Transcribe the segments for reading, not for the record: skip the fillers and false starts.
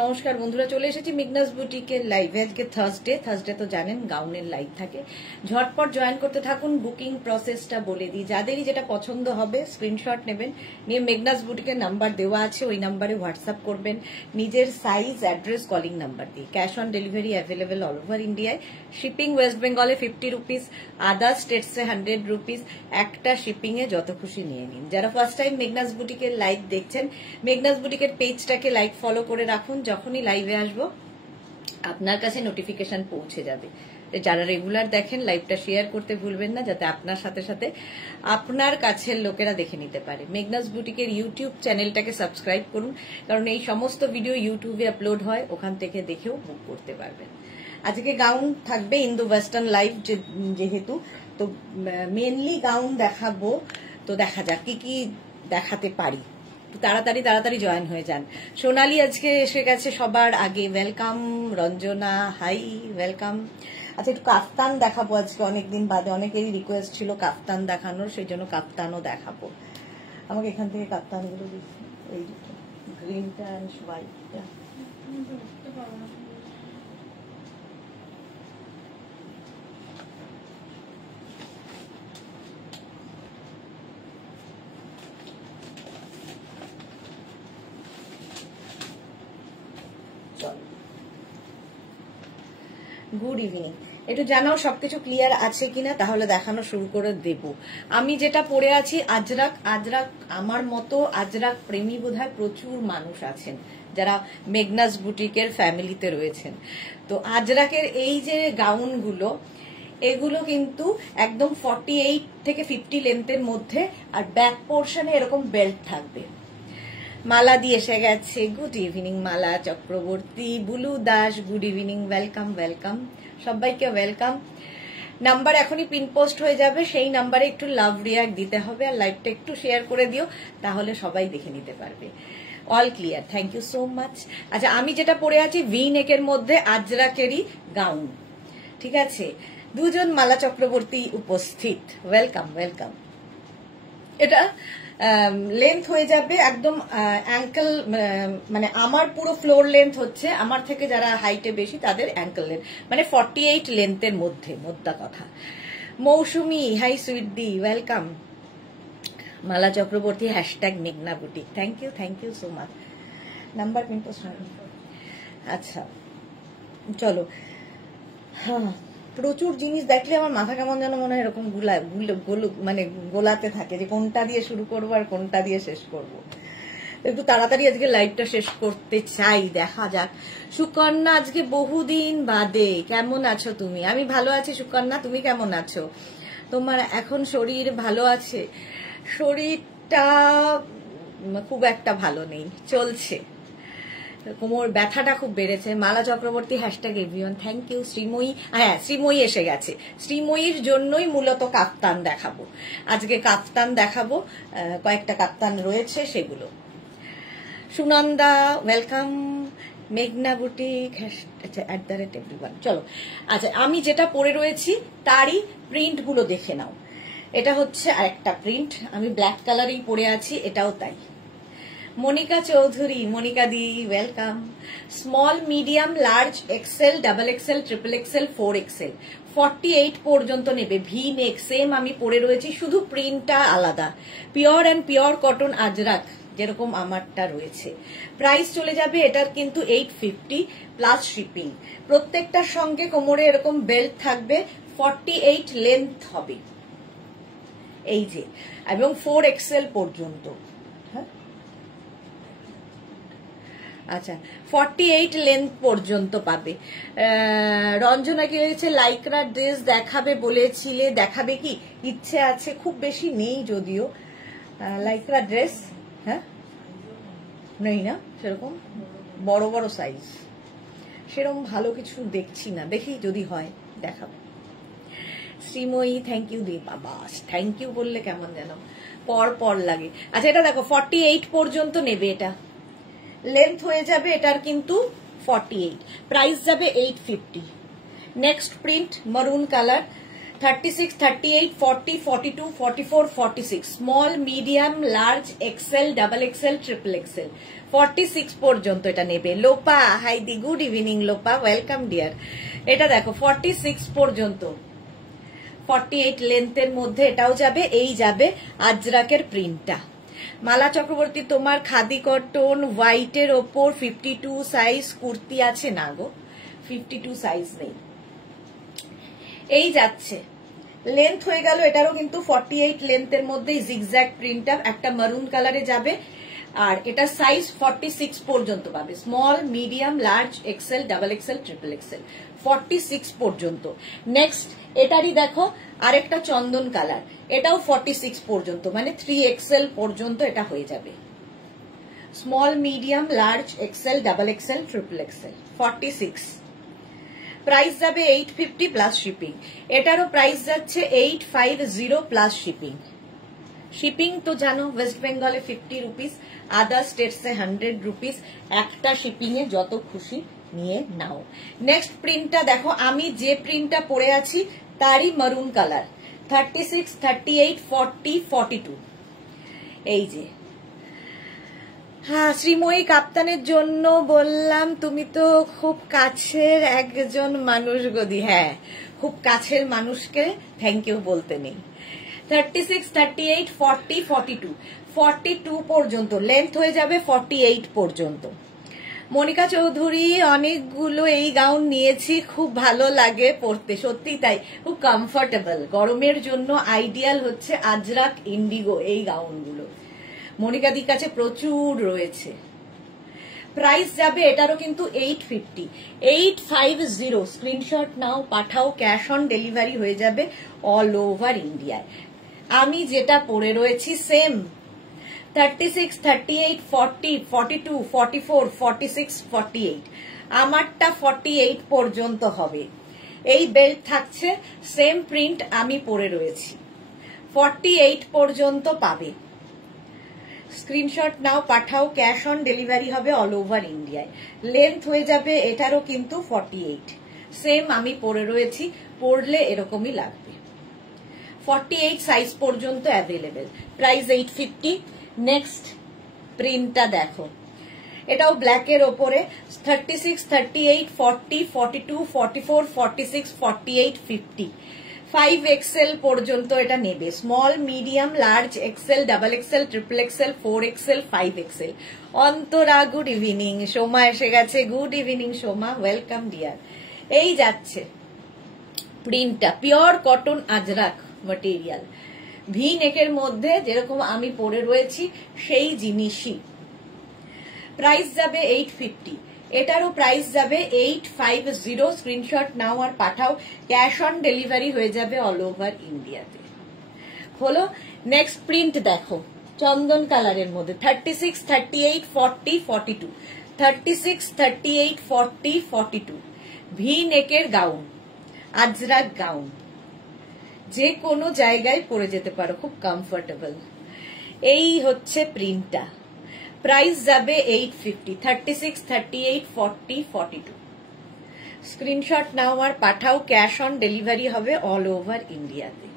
নমস্কার বন্ধুরা, চলে এসেছি মেঘনাস বুটিকের লাইভে। আজকে থার্সডে তো জানেন গাউনের লাইভ থাকে। ঝটপট জয়েন করতে থাকুন। বুকিং প্রসেসটা বলে দিই, যাদেরই যেটা পছন্দ হবে স্ক্রিনশট নেবেন, নিয়ে মেঘনাস বুটিকের নাম্বার দেওয়া আছে, ওই নাম্বারে হোয়াটসঅ্যাপ করবেন নিজের সাইজ, অ্যাড্রেস, কলিং নাম্বার দিয়ে। Cash on delivery available all over ইন্ডিয়ায়। শিপিং ওয়েস্ট বেঙ্গলে 50 রুপিস, আদার স্টেটসে 100 রুপিস। একটা শিপিং এ যত খুশি নিয়ে নিন। যারা ফার্স্ট টাইম মেঘনাস বুটিকের লাইভ দেখছেন, মেঘনাস বুটিকের পেজটাকে লাইক ফলো করে রাখুন। যখনই লাইভে আসবো আপনার কাছে নোটিফিকেশন পৌঁছে যাবে। যারা রেগুলার দেখেন লাইভটা শেয়ার করতে ভুলবেন না, যাতে আপনার সাথে সাথে আপনার কাছের লোকেরা দেখে নিতে পারে। মেঘনাস বুটিকের ইউটিউব চ্যানেলটাকে সাবস্ক্রাইব করুন, কারণ এই সমস্ত ভিডিও ইউটিউবে আপলোড হয়, ওখান থেকে দেখেও বুক করতে পারবেন। আজকে গাউন থাকবে, ইন্দো ওয়েস্টার্ন লাইভ যেহেতু, তো মেনলি গাউন দেখাবো। তো দেখা যাক কি কি দেখাতে পারি। তাড়াতাড়ি জয়েন হয়ে যান। সোনালি আজকে এসে গেছে সবার আগে, ওয়েলকাম। Ranjana high, welcome. আচ্ছা, একটু কাফতান দেখাবো আজকে, অনেকদিন বাদে। অনেকেরই রিকোয়েস্ট ছিল কাফতান দেখানোর, সেই জন্য কাফতানও দেখাবো। আমাকে এখান থেকে কাফতানগুলো দিচ্ছি, এই গ্রিনটা অ্যান্ড হোয়াইটটা। Good evening. একটু জানাও সবকিছু ক্লিয়ার আছে কিনা, তাহলে দেখানো শুরু করে দেব। আমি যেটা পরে আছি আজরাক। আমার মতো আজরাক প্রেমী বোধহয় প্রচুর মানুষ আছেন যারা মেঘনাস বুটিকের ফ্যামিলিতে রয়েছেন। তো আজরাকের এই যে গাউনগুলো, এগুলো কিন্তু একদম 48 থেকে 50 লেন্থের মধ্যে, আর ব্যাক পোর্শনে এরকম বেল্ট থাকবে। মালা দিয়ে এসে গেছে, good evening Mala Chakraborty. Bulu Das, good evening, welcome welcome, সবাইকে ওয়েলকাম। নাম্বার এখনই পিন পোস্ট হয়ে যাবে, সেই নাম্বারে একটু লাভ রিয়াক্ট দিতে হবে, আর লাইভটা একটু শেয়ার করে দিও, তাহলে সবাই দেখে নিতে পারবে। All clear, thank you so much. আচ্ছা, আমি যেটা পরে আছি ভি নেকের মধ্যে আজরাকেরই গাউন, ঠিক আছে। দুজন মালা চক্রবর্তী উপস্থিত, ওয়েলকাম ওয়েলকাম। এটা লেন্থ হয়ে যাবে একদম অ্যাঙ্কেল, মানে আমার পুরো ফ্লোর লেন্থ হচ্ছে, আমার থেকে যারা হাইটে বেশি তাদের অ্যাঙ্কেল লেন্থ, মানে 48 লেন্থের মধ্যে, মোদ্দা কথা। মৌসুমি হাই সুইটদি, ওয়েলকাম। মালা চক্রবর্তী হ্যাশট্যাগ মেঘনা boutique, thank you so much. Number pin post. আচ্ছা চলো। হ্যাঁ, প্রচুর জিনিস দেখলে আমার মাথা কেমন যেন মনে হয় এরকম মানে গোলাতে থাকে, যে কোনটা দিয়ে শুরু করব আর কোনটা দিয়ে শেষ করব। একটু তাড়াতাড়ি আজকে লাইভটা শেষ করতে চাই, দেখা যাক। সুকন্যা আজকে বহুদিন বাদে, কেমন আছো তুমি? আমি ভালো আছি সুকন্যা, তুমি কেমন আছো? তোমার এখন শরীর ভালো আছে? শরীরটা খুব একটা ভালো নেই, চলছে। কোমর ব্যথাটা খুব বেড়েছে। Mala Chakraborty hashtag everyone, thank you. Srimoyee, হ্যাঁ শ্রীময়ী এসে গেছে। শ্রীময়ীর জন্যই মূলত কাপ্তান দেখাবো আজকে, কাপ্তান দেখাবো, কয়েকটা কাপ্তান রয়েছে সেগুলো। সুনন্দা ওয়েলকাম। মেঘনা বুটিক @everyone। চলো, আচ্ছা আমি যেটা পরে রয়েছি তারই প্রিন্ট গুলো দেখে নাও। এটা হচ্ছে আরেকটা প্রিন্ট, আমি ব্ল্যাক কালারেই পরে আছি, এটাও তাই। মনিকা চৌধুরী, মনিকা দি welcome. Small, medium, large, XL, double XL, triple XL, 4XL, 48 পর্যন্ত নেবে। ভি নেক সেম আমি পরে রয়েছি, শুধু প্রিন্টটা আলাদা। Pure and pure cotton Ajrak, যেরকম আমারটা রয়েছে। প্রাইস চলে যাবে এটার কিন্তু 850 প্লাস শিপিং। প্রত্যেকটার সঙ্গে কোমরে এরকম বেল্ট থাকবে, 48 লেন্থ হবে এই যে, এবং 4XL পর্যন্ত। আচ্ছা, 48 লেন্থ পর্যন্ত পাবে। রঞ্জনা কি হয়েছে, লাইকরা ড্রেস দেখাবে বলেছিলে, দেখাবে কি? ইচ্ছে আছে, খুব বেশি নেই যদিও লাইকরা ড্রেস। হ্যাঁ, নেই না সেরকম বড় বড় সাইজ, সেরকম ভালো কিছু দেখছি না, দেখি যদি হয় দেখাবো। শ্রীময়ী থ্যাংক ইউ দে বাবা, থ্যাংক ইউ বললে কেমন যেন পর লাগে। আচ্ছা, এটা দেখো 48 পর্যন্ত নেবে, এটা লেন্থ হয়ে যাবে এটার কিন্তু 48, প্রাইস যাবে 850। Next print maroon colour, 36, 38, 40, 42, 44, 46, small, medium, large, XL, double XL, triple XL, 46 পর্যন্ত এটা নেবে। লোপা, হাই দি, good evening Lopa, welcome dear. এটা দেখো 46 পর্যন্ত, 48 লেন্থের মধ্যে এটাও যাবে। এই যাবে আজরাকের প্রিন্টটা। মালা চক্রবর্তী, তোমার খাদি কটন হোয়াইটের ওপর 52 সাইজ কুর্তি আছে না গো? 52 সাইজ নেই। এই যাচ্ছে, লেন্থ হয়ে গেল। এটারও কিন্তু 48 লেন্থের মধ্যে জিগজ্যাগ প্রিন্টটা একটা মারুন কালারে যাবে। আর এটা সাইজ 46 পর্যন্ত পাবে। Small, medium, large, XL, double XL, triple XL, 46 পর্যন্ত। নেক্সট এটারই দেখো আরেকটা চন্দন কালার, এটাও 46 পর্যন্ত, মানে 3XL পর্যন্ত এটা হয়ে যাবে। Small, medium, large, XL, double XL, triple XL, 46। Price যাবে 850 প্লাস শিপিং। এটারও প্রাইস যাচ্ছে 850 প্লাস শিপিং। শিপিং তো জানো ওয়েস্ট বেঙ্গলে 50 রুপিস, আদার স্টেটসে 100 রুপিস। একটা শিপিং এ যত খুশি নিয়ে নাও। নেক্সট প্রিন্টটা দেখো, আমি যে প্রিন্টটা পরে আছি তারই মারুন কালার, 36, 38, 40, 42। এই যে, হ্যাঁ শ্রীময়ী কাপ্তানের জন্য বললাম, তুমি তো খুব কাছের একজন মানুষ গদি। হ্যাঁ, খুব কাছের মানুষকে থ্যাংক ইউ বলতে নেই। 36, 38, 40, 42, 42 পর্যন্ত লেন্থ হয়ে যাবে 48 পর্যন্ত। মনিকা চৌধুরী, অনেকগুলো এই গাউন নিয়েছি, খুব ভালো লাগে পরতে। সত্যি তাই, খুব কমফোর্টেবল। গরমের জন্য আইডিয়াল হচ্ছে আজরাক ইন্ডিগো এই গাউনগুলো। মনিকাদির কাছে প্রচুর রয়েছে। প্রাইস যাবে এটারও কিন্তু 850, 850। স্ক্রিনশট নাও, পাঠাও, ক্যাশ অন ডেলিভারি হয়ে যাবে অল ওভার ইন্ডিয়ায়। আমি যেটা পরে রয়েছি সেম 36, 38, 40, 42, 44, 46, 48। আমারটা 48 পর্যন্ত হবে। এই বেল্ট থাকছে, সেম প্রিন্ট আমি পরে রয়েছি, 48 পর্যন্ত পাবে। স্ক্রিনশট নাও, পাঠাও, ক্যাশ অন ডেলিভারি হবে অল ওভার ইন্ডিয়ায়। লেন্থ হয়ে যাবে এটারও কিন্তু 48, সেম আমি পরে রয়েছি, পরলে এরকমই লাগবে। 48 সাইজ পর্যন্ত অ্যাভেলেবেল। প্রাইস 850। নেক্সট প্রিন্টটা দেখো, এটাও ব্ল্যাকের ওপরে, 36, 38, 40, 42, 44, 46, 48, 50, 5XL পর্যন্ত এটা নেবে। Small, medium, large, XL, double XL, triple XL, 4XL, 5XL। Antara, good evening. Soma এসে গেছে, good evening Soma, welcome dear. এই যাচ্ছে প্রিন্টটা, pure cotton Ajrak material, V নেকের মধ্যে যেরকম আমি পরে রয়েছি সেই জিনিসই। প্রাইস যাবে 850। এটারও প্রাইস যাবে 850। স্ক্রিনশট নাও আর পাঠাও, ক্যাশ অন ডেলিভারি হয়ে যাবে অল ওভার ইন্ডিয়াতে। হলো। নেক্সট প্রিন্ট দেখো, চন্দন কালারের মধ্যে, 36, 38, 40, 42, 36, 38, 40, 42। ভি নেকের গাউন, আজরাক গাউন, যে কোনো জায়গায় পরে যেতে পারো, খুব কমফোর্টেবল। এই হচ্ছে প্রিন্টটা। প্রাইস যাবে 850, 36, 38, 40, 42। স্ক্রিনশট নাও আর পাঠাও, ক্যাশ অন ডেলিভারি হবে অল ওভার ইন্ডিয়াতে।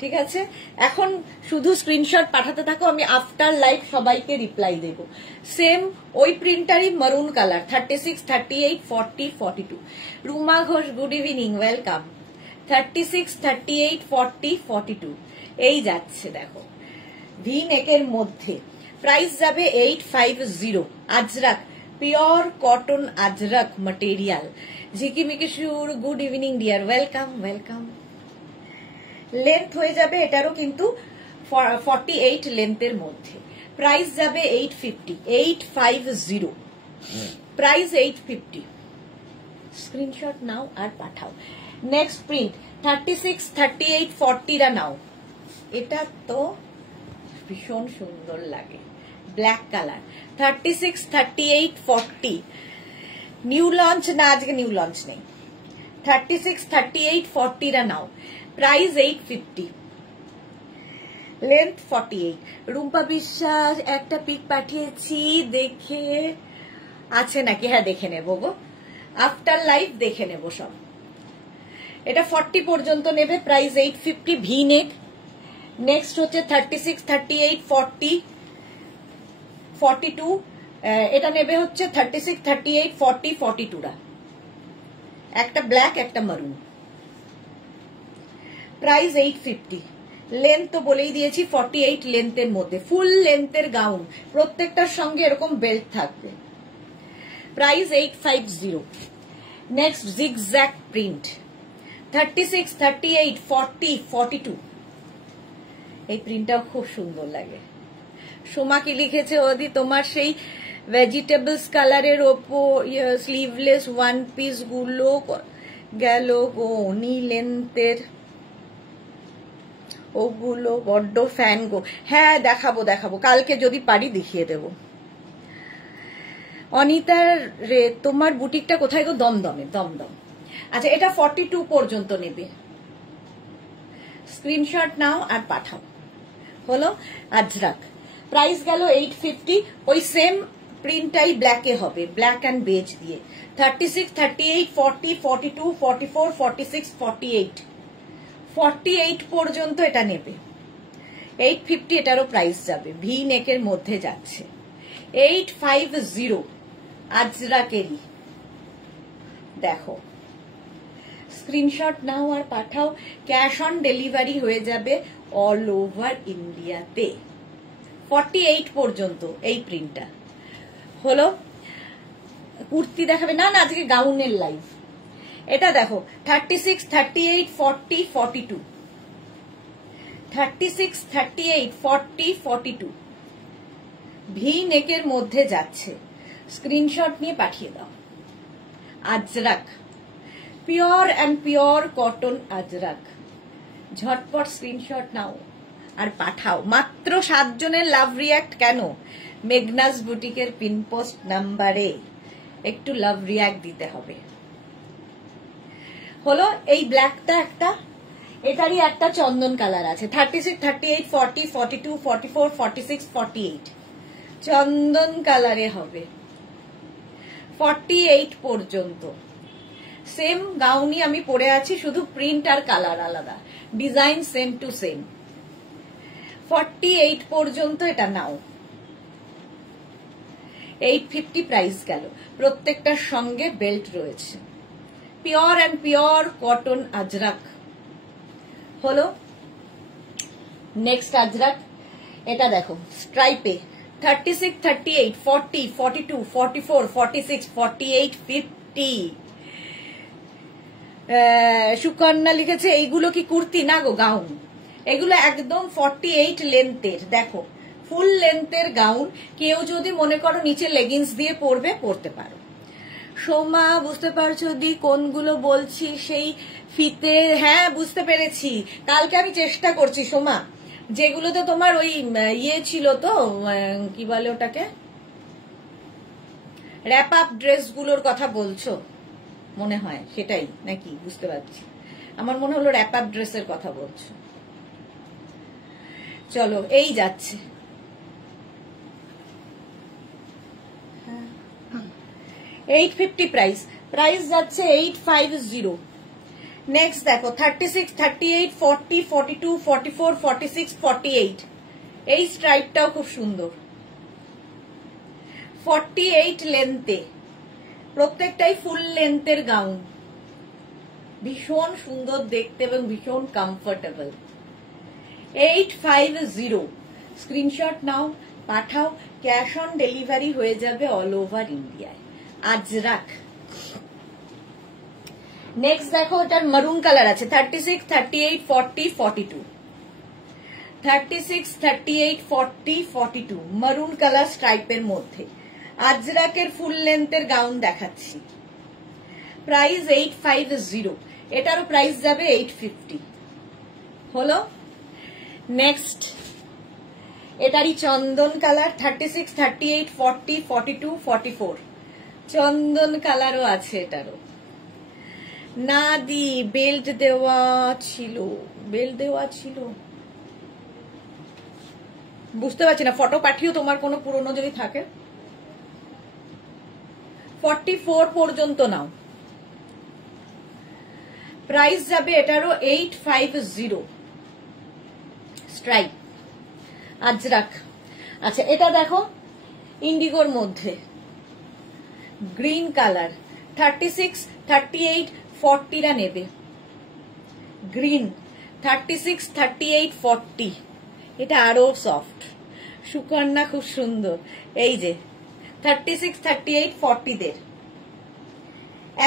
ঠিক আছে, এখন শুধু স্ক্রিনশট পাঠাতে থাকো, আমি আফটার লাইভ সবাইকে রিপ্লাই দেব। সেম ওই প্রিন্টারই maroon colour, 36, 38, 40, 42। Ruma Ghosh, good evening, welcome. 36, 38, 40, 42। এই যাচ্ছে দেখো, ভি নেকের মধ্যে। প্রাইস যাবে 850। Ajrak, pure cotton Ajrak material. Jhikimiki Sur, good evening dear, welcome welcome. Length হয়ে যাবে এটারও কিন্তু 48 লেন্থের মধ্যে। প্রাইস যাবে 850, 850। প্রাইস 850। স্ক্রিনশট নাও আর পাঠাও। নেক্সট প্রিন্ট 36, 38, 40 রা নাও। এটা তো ভীষণ সুন্দর লাগে, ব্ল্যাক কালার, 36, 38, 40। নিউ লঞ্চ না, আজকে নিউ লঞ্চ নেই। 36, 38, 40 রা নাও। প্রাইস 850। লেন্থ 48। রুম্পা বিশ্বাস একটা পিক পাঠিয়েছি, দেখে আছে নাকি? হ্যাঁ দেখে নেবো গো, আফটার লাইভ দেখে নেবো সব। এটা 40 পর্যন্ত নেবে, প্রাইস 850, ভি নেক। নেক্সট হচ্ছে 36, 38, 40, 42, এটা নেবে হচ্ছে 36, 38, 40, 42 রা, একটা ব্ল্যাক একটা মারুন, প্রাইস 850। লেন্থ তো বলেই দিয়েছি 48 লেন্থের মধ্যে, ফুল লেন্থের গাউন, প্রত্যেকটার সঙ্গে এরকম বেল্ট থাকবে, প্রাইস 850। নেক্সট জিগজ্যাগ প্রিন্ট 36, 38, 40, 42, এই প্রিন্টটাও খুব সুন্দর লাগে। সোমা কি লিখেছে ওদি, তোমার সেই ভেজিটেবলস কালারের ওপর স্লিভলেস ওয়ান পিস গুলো গেল গো নি লেন্থের, ওগুলো বড্ড ফ্যান গো। হ্যাঁ দেখাবো দেখাবো, কালকে যদি পারি দেখিয়ে দেব। অনিতার রে তোমার বুটিকটা কোথায় গো? দমদমে, দমদম। আচ্ছা এটা 42 পর্যন্ত নেবে, স্ক্রিনশট নাও আর পাঠাও। হলো আজরাক, প্রাইস গেল 850। ওই সেম প্রিন্টটাই ব্ল্যাকে হবে, ব্ল্যাক অ্যান্ড বেজ দিয়ে। 36, 38, 40, 42, 44, 46, 48, 48 পর্যন্ত এটা নেবে, 850 এটারও প্রাইস যাবে, ভি নেকের মধ্যে যাচ্ছে, 850 আজরাকেরই। দেখো স্ক্রিনশট নাও আর পাঠাও, ক্যাশ অন ডেলিভারি হয়ে যাবে অল ওভার ইন্ডিয়াতে। 48 পর্যন্ত এই প্রিন্টটা হলো। কুর্তি দেখাবে না, না আজকে গাউনের লাইভ। এটা দেখো 36, 38, 40, 42, 36, 38, 40, 42, ভি নেকের মধ্যে যাচ্ছে, স্ক্রিনশট নিয়ে পাঠিয়ে দাও। Ajrak, pure and pure cotton Ajrak, ঝটপট স্ক্রিনশট নাও আর পাঠাও। মাত্র 7 জনের লাভ রিয়াক্ট। কেন? মেঘনাস বুটিকের পিনপোস্ট নাম্বারে একটু লাভ রিয়াক্ট দিতে হবে। হলো এই ব্ল্যাকটা একটা, এটারই একটা চন্দন কালার আছে, 36, 38, 40, 42, 44, 46, 48, চন্দন কালারে হবে 48 পর্যন্ত। সেম গাউনই আমি পরে আছি, শুধু প্রিন্ট আর কালার আলাদা, ডিজাইন সেম টু সেম। 48 পর্যন্ত এটা নাও, 850 প্রাইস গেল, প্রত্যেকটার সঙ্গে বেল্ট রয়েছে, pure and pure cotton Ajrak. হলো নেক্সট আজরাক, এটা দেখো স্ট্রাইপে 36, 38, 40, 42, 44, 46, 48, 50। সুকন্যা লিখেছে এইগুলো কি কুর্তি? না গো, গাউন। এগুলো একদম 48 লেন্থের, দেখো ফুল লেন্থের গাউন। কেউ যদি মনে করো নিচে লেগিংস দিয়ে পরবে, পরতে পারো। সোমা বুঝতে পারছো দি কোনগুলো বলছি? সেই ফিতে, হ্যাঁ বুঝতে পেরেছি। কালকে আমি চেষ্টা করছি সোমা, যেগুলোতে তোমার ওই ইয়ে ছিল তো, কি বলে ওটাকে, র্যাপ আপ ড্রেসগুলোর কথা বলছো মনে হয়, সেটাই নাকি? বুঝতে পারছি, আমার মনে হলো র্যাপ আপ ড্রেসের কথা বলছো। চলো এই যাচ্ছে, হ্যাঁ 850 প্রাইস, প্রাইস যাচ্ছে 850। নেক্সট দেখো 36, 38, 40, 42, 44, 46, 48, এই স্ট্রাইপটাও খুব সুন্দর, 48 লেন্থে, প্রত্যেকটাই ফুল লেন্থের গাউন, ভীষণ সুন্দর দেখতে এবং ভীষণ কমফোর্টেবল। 850, স্ক্রিনশট নাও পাঠাও, ক্যাশ অন ডেলিভারি হয়ে যাবে অল ওভার ইন্ডিয়ায়। আজরাক। নেক্সট দেখো এটার মারুন কালার আছে, 36, 38, 40, 42, 36, 38, 40, 42, মারুন কালার স্ট্রাইপের মধ্যে। আজরাকের ফুল লেন্থের গাউন দেখাচ্ছি, প্রাইস 850, এটারও প্রাইস যাবে 850। হলো নেক্সট, এটারই চন্দন কালার, 36, 38, 40, 42, 44, চন্দন কালারও আছে এটারও। না দি বেল্ট দেওয়া ছিল, বেল্ট দেওয়া ছিল, বুঝতে পারছি না, ফটো পাঠিও তোমার কোনো পুরনো যদি থাকে। 44 পর্যন্ত নাও, প্রাইস যাবে এটারও 850 স্ট্রাইপ আজরাক। আচ্ছা এটা দেখো ইন্ডিগোর মধ্যে গ্রিন কালার 36, 38, 40 নেবে। গ্রিন 36, 38, 40 এটা আরো সফট সুকন্যা খুব সুন্দর। এই যে 36, 38, 40 দের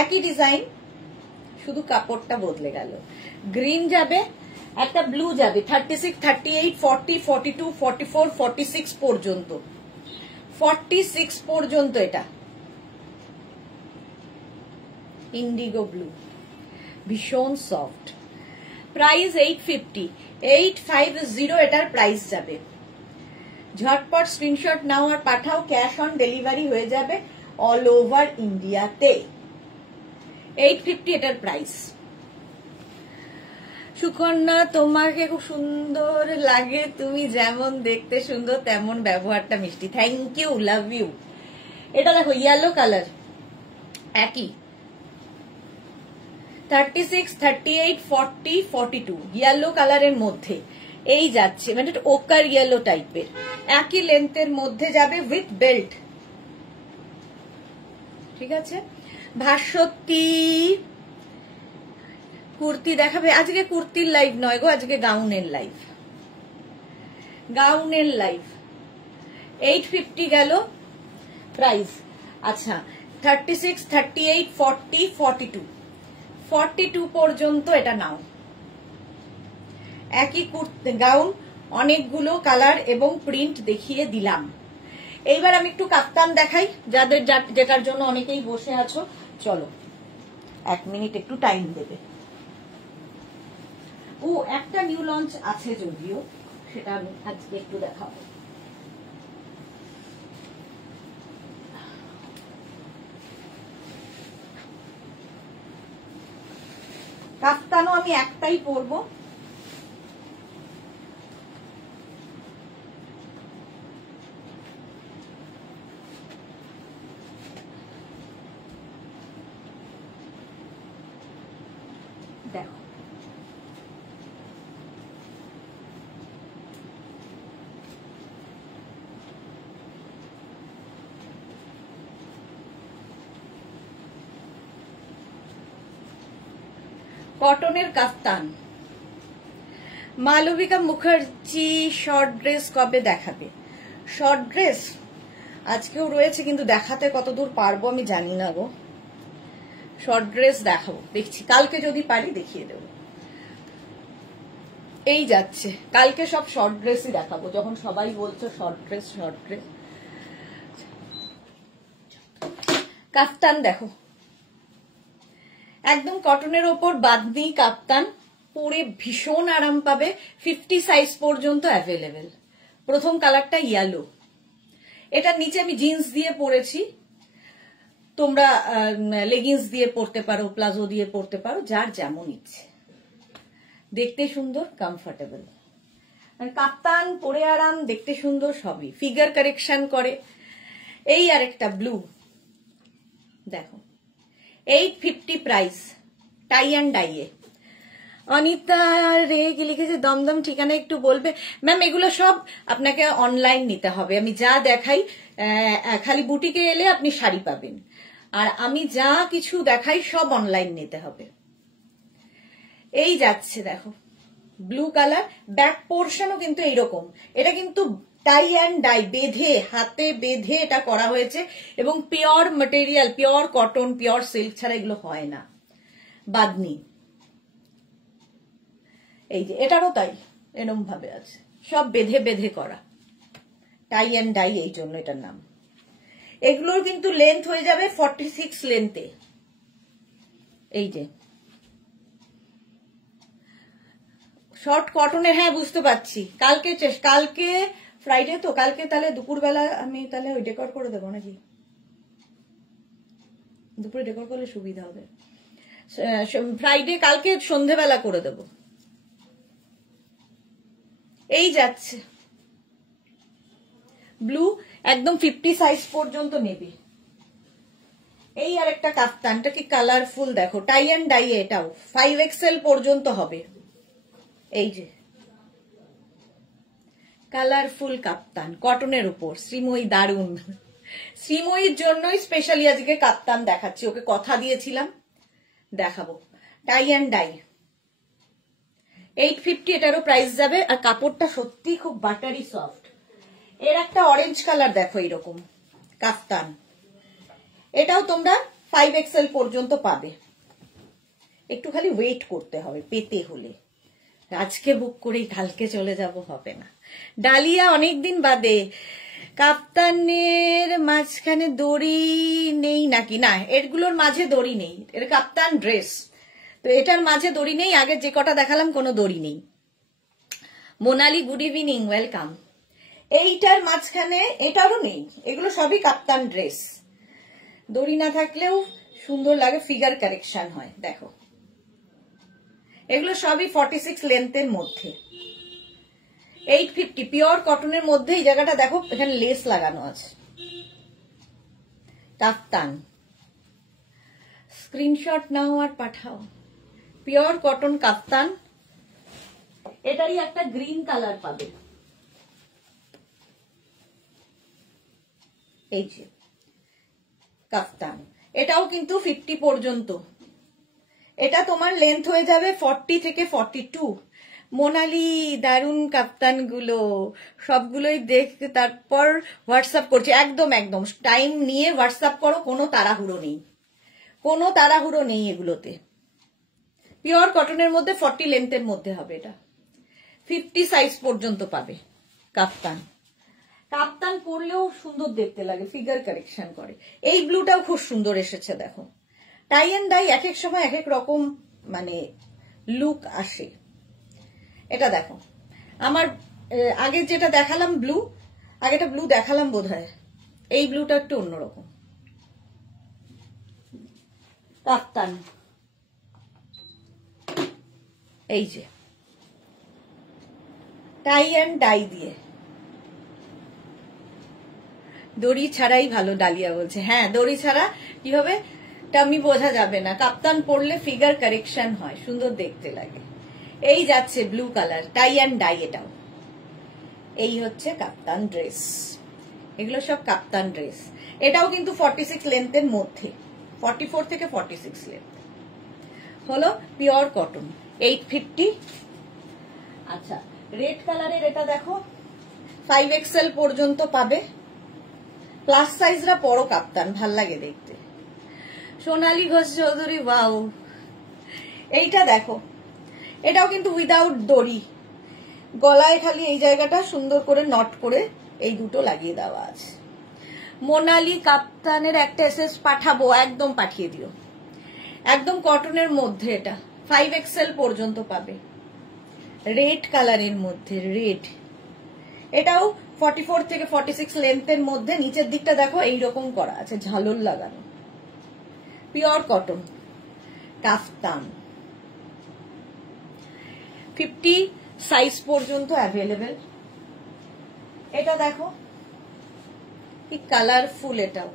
একই ডিজাইন, শুধু কাপড়টা বদলে গেল। গ্রিন যাবে, একটা ব্লু যাবে 36, 38, 40, 42, 44, 46 পর্যন্ত, 46 পর্যন্ত। এটা ইন্ডিগো ব্লু ভীষণ সফট। প্রাইস 850, 850 এটার প্রাইস যাবে। ঝটপট স্ক্রিনশট নাও আর পাঠাও, ক্যাশ অন ডেলিভারি হয়ে যাবে অল ওভার ইন্ডিয়াতে। 850 এটার প্রাইস। সুকন্যা তোমাকে খুব সুন্দর লাগে, তুমি যেমন দেখতে সুন্দর তেমন ব্যবহারটা মিষ্টি। Thank you, love you. এটা দেখো ইয়েলো কালার, একই 36, 38, 40, 42 ইয়েলো কালারের মধ্যে এই যাচ্ছে, মানে ওকার ইয়েলো টাইপের, একই লেন্থের মধ্যে যাবে উইথ বেল্ট। ঠিক আছে, ভাস্বতী কুর্তি দেখাবে আজকে। কুর্তির লাইভ নয় গো, আজকে গাউনের লাইভ, গাউনের লাইভ। 850 গেল প্রাইস। আচ্ছা 36, 38, 40, 42, 42 পর্যন্ত এটা নাও। একই কুর্তি গাউন, অনেকগুলো কালার এবং প্রিন্ট দেখিয়ে দিলাম। এইবার আমি একটু কাপ্তান দেখাই, যাদের যেটার জন্য অনেকেই বসে আছো। চলো 1 মিনিট একটু টাইম দেবে। ও একটা নিউ লঞ্চ আছে যদিও, সেটা আমি আজকে একটু দেখাবো। কাপ্তানও আমি একটাই পরবো। দেখো কটনের কাফতান। মালবিকা মুখার্জি শর্ট ড্রেস কবে দেখাবে? শর্ট ড্রেস আজকেও রয়েছে, কিন্তু দেখাতে কতদূর পারবো আমি জানি না গো। শর্ট ড্রেস দেখাবো, দেখছি কালকে যদি পারি দেখিয়ে দেব। এই যাচ্ছে কালকে সব শর্ট ড্রেসই দেখাবো, যখন সবাই বলছো শর্ট ড্রেস শর্ট ড্রেস। কাফতান দেখো, একদম কটনের ওপর বাঁধনি কাপ্তান, পরে ভীষণ আরাম পাবে। 50 সাইজ পর্যন্ত অ্যাভেলেবেল। প্রথম কালারটা ইয়েলো, এটা নিচে আমি জিন্স দিয়ে পরেছি, তোমরা লেগিংস দিয়ে পরতে পারো, প্লাজো দিয়ে পরতে পারো, যার যেমন ইচ্ছে। দেখতে সুন্দর, কমফোর্টেবল, কাপ্তান পরে আরাম, দেখতে সুন্দর, সবই ফিগার কারেকশন করে। এই আরেকটা ব্লু দেখো, 850 প্রাইস, টাই অ্যান্ড ডাইয়ে। অনিতা রে কি লিখেছে, দমদম ঠিকানা একটু বলবে? ম্যাম এগুলো সব আপনাকে অনলাইন নিতে হবে। আমি যা দেখাই, খালি বুটিকে এলে আপনি শাড়ি পাবেন, আর আমি যা কিছু দেখাই সব অনলাইন নিতে হবে। এই যাচ্ছে দেখো ব্লু কালার, ব্যাক পোর্শনও কিন্তু এইরকম। এটা কিন্তু টাই অ্যান্ড ডাই, বেঁধে, হাতে বেঁধে এটা করা হয়েছে, এবং pure material, pure cotton, pure silk ছাড়া এগুলো হয় না। বাদনি এই যে এটারও তাই, এরকম ভাবে আছে, সব বেঁধে বেঁধে করা, টাই অ্যান্ড ডাই, এই জন্য এটার নাম। এগুলোর কিন্তু লেন্থ হয়ে যাবে 46 লেন্থে। এই যে শর্ট কটনের, হ্যাঁ বুঝতে পারছি। কালকে ফ্রাইডে তো, কালকে তাহলে দুপুরবেলা আমি তাহলে ওই ডেকোর করে দেবো নাকি? দুপুরে ডেকোর করলে সুবিধা হবে। ফ্রাইডে কালকে সন্ধেবেলা করে দেব। এই যাচ্ছে ব্লু, একদম 50 সাইজ পর্যন্ত নেবে। এই আর একটা কাফতানটা কি কালারফুল দেখো, টাই অ্যান্ড ডাই, এটাও 5XL পর্যন্ত হবে। এই যে কালারফুল কাপ্তান কটনের উপর, শ্রীময়ী দারুন। শ্রীময়ীর জন্যই স্পেশালি আজকে কাপ্তান দেখাচ্ছি, ওকে কথা দিয়েছিলাম দেখাবো। টাই অ্যান্ড ডাই 850, এটারও প্রাইস যাবে। আর কাপড়টা সত্যি খুব বাটারি সফট। এর একটা অরেঞ্জ কালার দেখো, এইরকম কাফতান, এটাও তোমরা 5XL পর্যন্ত পাবে। একটু খালি ওয়েট করতে হবে পেতে হলে, আজকে বুক করেই কালকে চলে যাব হবে না। ডালিয়া অনেকদিন বাদে। কাপ্তানের মাঝখানে দড়ি নেই নাকি? না, এরগুলোর মাঝে দড়ি নেই, এর কাপ্তান ড্রেস তো এটার মাঝে দড়ি নেই। আগে যে কটা দেখালাম কোনো দড়ি নেই। Monali good evening, welcome. এইটার মাঝখানে এটারও নেই, এগুলো সবই কাপ্তান ড্রেস। দড়ি না থাকলেও সুন্দর লাগে, ফিগার কারেকশন হয়। দেখো এগুলো সবই 46 লেন্থের মধ্যে, 850 পিওর কটনের মধ্যে। এই জায়গাটা দেখো, এখানে লেস লাগানো আছে। কাফতান স্ক্রিনশট নাও আর পাঠাও। পিওর কটন কাফতান, এটারই একটা গ্রিন কালার পাবে। এই যে কাফতান, এটাও কিন্তু 50 পর্যন্ত। এটা তোমার লেন্থ হয়ে যাবে 40 থেকে 42। মোনালি দারুন কাপ্তান গুলো, সবগুলোই দেখতে তারপর হোয়াটসঅ্যাপ করছি। একদম একদম টাইম নিয়ে হোয়াটসঅ্যাপ করো, কোনো তাড়াহুড়ো নেই, কোনো তাড়াহুড়ো নেই এগুলোতে। পিওর কটনের মধ্যে 40 লেন্থের মধ্যে হবে। এটা 50 সাইজ পর্যন্ত পাবে। কাপ্তান, কাপ্তান পরলেও সুন্দর দেখতে লাগে, ফিগার কারেকশন করে। এই ব্লুটাও খুব সুন্দর এসেছে দেখো। টাই অ্যান্ড ডাই এক এক সময় এক এক রকম মানে লুক আসে। এটা দেখো, আমার আগে যেটা দেখালাম ব্লু, আগেটা ব্লু দেখালাম বোধহয়, এই ব্লুটা একটু অন্যরকম। কাপ্তান এই যে টাই অ্যান্ড ডাই দিয়ে, দড়ি ছাড়াই ভালো ডালিয়া বলছে। হ্যাঁ, দড়ি ছাড়া কি হবে টামি বোঝা যাবে না। কাপ্তান পরলে ফিগার কারেকশন হয়, সুন্দর দেখতে লাগে। এই যাচ্ছে blue colour, tie and dye. এটাও এই হচ্ছে কাপ্তান ড্রেস, এগুলো সব কাপ্তান ড্রেস। এটাও কিন্তু 46 লেন্থের মধ্যে, 44 থেকে 46 লেন্থ হলো, পিওর কটন, 850। আচ্ছা, রেড কালারের এটা দেখো, 5XL পর্যন্ত পাবে। প্লাস সাইজরা বড় কাপ্তান, ভাল লাগে দেখতে। সোনালী ঘোষ চৌধুরী, ওয়াও। এইটা দেখো, এটাও কিন্তু উইদাউট দড়ি, গলায় খালি এই জায়গাটা সুন্দর করে নট করে এই দুটো লাগিয়ে দেওয়া আছে। মোনালি কাপ্তানের একটা এসএস পাঠাবো, একদম পাঠিয়ে দিও। একদম কটনের মধ্যে, এটা 5XL পর্যন্ত পাবে। রেড কালারের মধ্যে, রেড, এটাও 44 থেকে 46 লেন্থের মধ্যে। নিচের দিকটা দেখো এইরকম করা আছে, ঝালর লাগানো, পিওর কটন কাফতান, 50 সাইজ পর্যন্ত অ্যাভেলেবেল। এটা দেখো কি কালারফুল, এটাও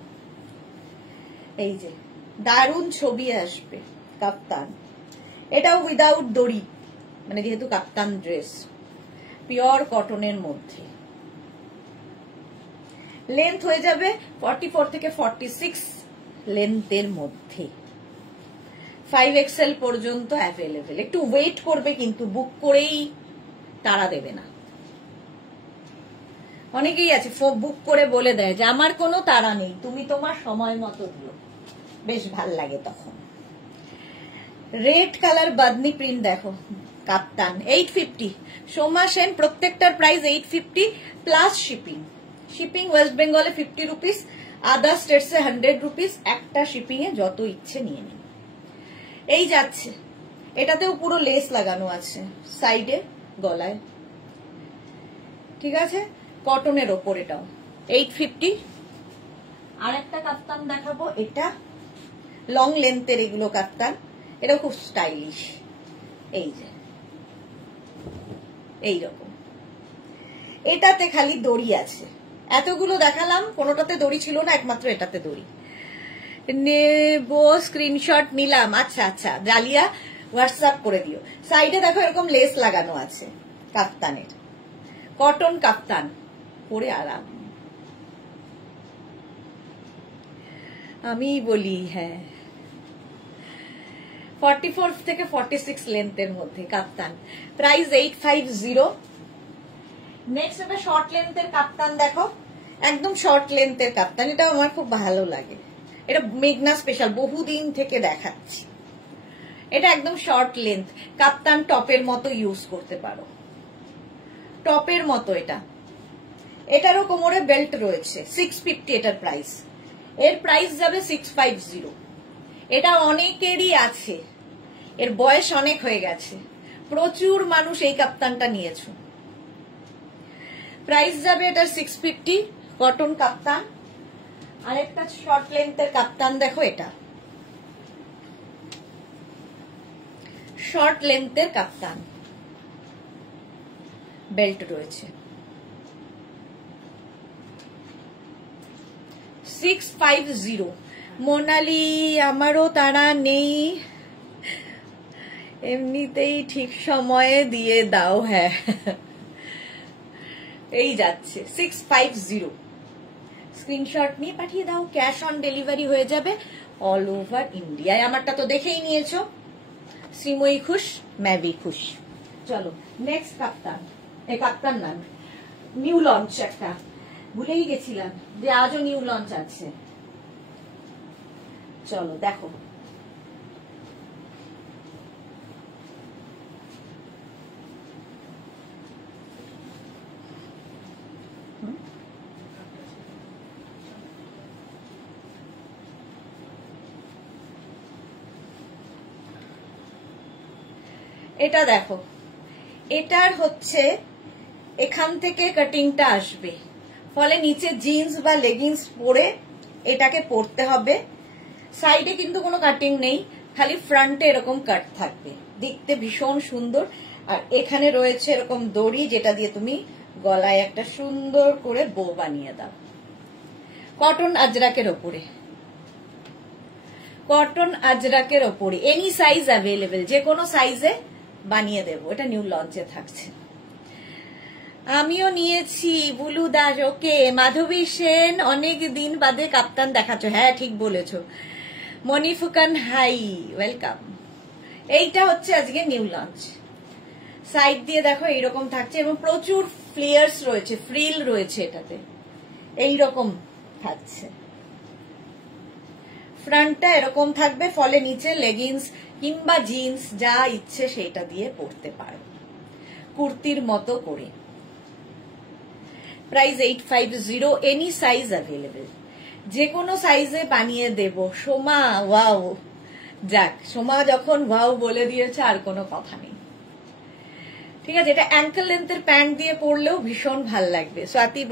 এই যে দারুণ ছবি আসবে। কাপ্তান, এটাও উইদাউট দড়ি, মানে যেহেতু কাপ্তান ড্রেস, পিওর কটনের মধ্যে। লেন্থ হয়ে যাবে 44 থেকে 46 লেন্থের মধ্যে, 5XL পর্যন্ত অ্যাভেলেবেল। একটু ওয়েট করবে কিন্তু, বুক করেই তাড়া দেবে না। অনেকেই আছে বুক করে বলে দেয় যে আমার কোনো তাড়া নেই, তুমি তোমার সময় মতো দিও, বেশ ভাল লাগে তখন। রেড কালার বাদনি প্রিন্ট দেখো, কাপ্তান 850। সোমা সেন, প্রত্যেকটার price 850 plus shipping. Shipping West বেঙ্গলে 50 রুপিস, আদার স্টেটসে 100 রুপিস। একটা শিপিং এ যত ইচ্ছে নিয়ে নিন। এই যাচ্ছে, এটাতেও পুরো লেস লাগানো আছে সাইডে, গলায়, ঠিক আছে, কটনের ওপর। এটাও 850। আর একটা কাপ্তান দেখাবো, এটা লং লেন্থের এগুলো কাপ্তান, এটা খুব স্টাইলিশ। এই যে এইরকম, এটাতে খালি দড়ি আছে। এতগুলো দেখালাম, কোনোটাতে দড়ি ছিল না, একমাত্র এটাতে দড়ি। নেবো, স্ক্রিনশট নিলাম। আচ্ছা আচ্ছা, ডালিয়া হোয়াটসঅ্যাপ করে দিও। সাইডে দেখো এরকম লেস লাগানো আছে কাফতানের, কটন কাফতান, পরে আরাম। আমি বলি হ্যাঁ, 44 থেকে 46 লেন্থের মধ্যে কাপ্তান, প্রাইস 850। নেক্সট একটা শর্ট লেন্থের কাপ্তান দেখো, একদম শর্ট লেন্থের কাপ্তান, এটা আমার খুব ভালো লাগে। এটা মেঘনা স্পেশাল, বহুদিন থেকে দেখাচ্ছি। এটা একদম শর্ট লেন্থ কাপ্তান, টপের মতো ইউজ করতে পারো, টপের মতো। এটারও কোমরে বেল্ট রয়েছে। 650 এটার প্রাইস, এর প্রাইস যাবে 650। এটা অনেকেরই আছে, এর বয়স অনেক হয়ে গেছে, প্রচুর মানুষ এই কাপ্তানটা নিয়েছো। প্রাইস যাবে এটার 650, কটন কাপ্তান। আর একটা শর্ট লেন্থের কাপ্তান দেখো, এটা শর্ট লেন্থের কাপ্তান, বেল্ট রয়েছে। 650। মোনালি আমারও তারা নেই, এমনিতেই ঠিক সময়ে দিয়ে দাও। হ্যাঁ, এই যাচ্ছে 650। স্ক্রিনশট নিয়ে পাঠিয়ে দাও, ক্যাশ অন ডেলিভারি হয়ে যাবে অল ওভার ইন্ডিয়ায়। আমারটা তো দেখেই নিয়েছো। শ্রীময়ী খুশ, मैं भी খুশ। চলো নেক্সট কাপ্তান, এই কাপ্তান না, নিউ লঞ্চ একটা ভুলেই গেছিলাম যে আজও নিউ লঞ্চ আছে। চলো দেখো, এটা দেখো, এটার হচ্ছে এখান থেকে কাটিংটা আসবে, ফলে নিচে জিন্স বা লেগিংস পরে এটাকে পরতে হবে। সাইডে কিন্তু কোনো কাটিং নেই, খালি ফ্রন্টে এরকম কাট থাকবে, দেখতে ভীষণ সুন্দর। আর এখানে রয়েছে এরকম দড়ি, যেটা দিয়ে তুমি গলায় একটা সুন্দর করে বো বানিয়ে দাও। কটন আজরাকের ওপরে, কটন আজরাকের ওপরে এনি সাইজ অ্যাভেলেবেল, যে কোনো সাইজে বানিয়ে দেবো। এটা নিউ লঞ্চে থাকছে। আমিও নিয়েছি বুলু দাস। ওকে, মাধবী সেন অনেক দিন বাদে কাপ্তান দেখাচ্ছ। হ্যাঁ ঠিক বলেছো। মনিফুকান হাই, ওয়েলকাম। এইটা হচ্ছে আজকে নিউ লঞ্চ। সাইড দিয়ে দেখো এইরকম থাকছে এবং প্রচুর ফ্লেয়ার্স রয়েছে, ফ্রিল রয়েছে এটাতে, এইরকম থাকছে। ফ্রন্টটা এরকম থাকবে, ফলে নিচে লেগিংস কিংবা জিন্স যা ইচ্ছে সেটা দিয়ে পরতে পারো, কুর্তির মতো করে। প্রাইস 850, এনি সাইজ অ্যাভেলেবেল, যে কোনো সাইজে বানিয়ে দেব। সোমা ওয়াও, যাক সোমা যখন ওয়াও বলে দিয়েছে আর কোনো কথা নেই। ঠিক আছে, এটা অ্যাঙ্কেল লেন্থের প্যান্ট দিয়ে পরলেও ভীষণ ভাল লাগবে। স্বাতি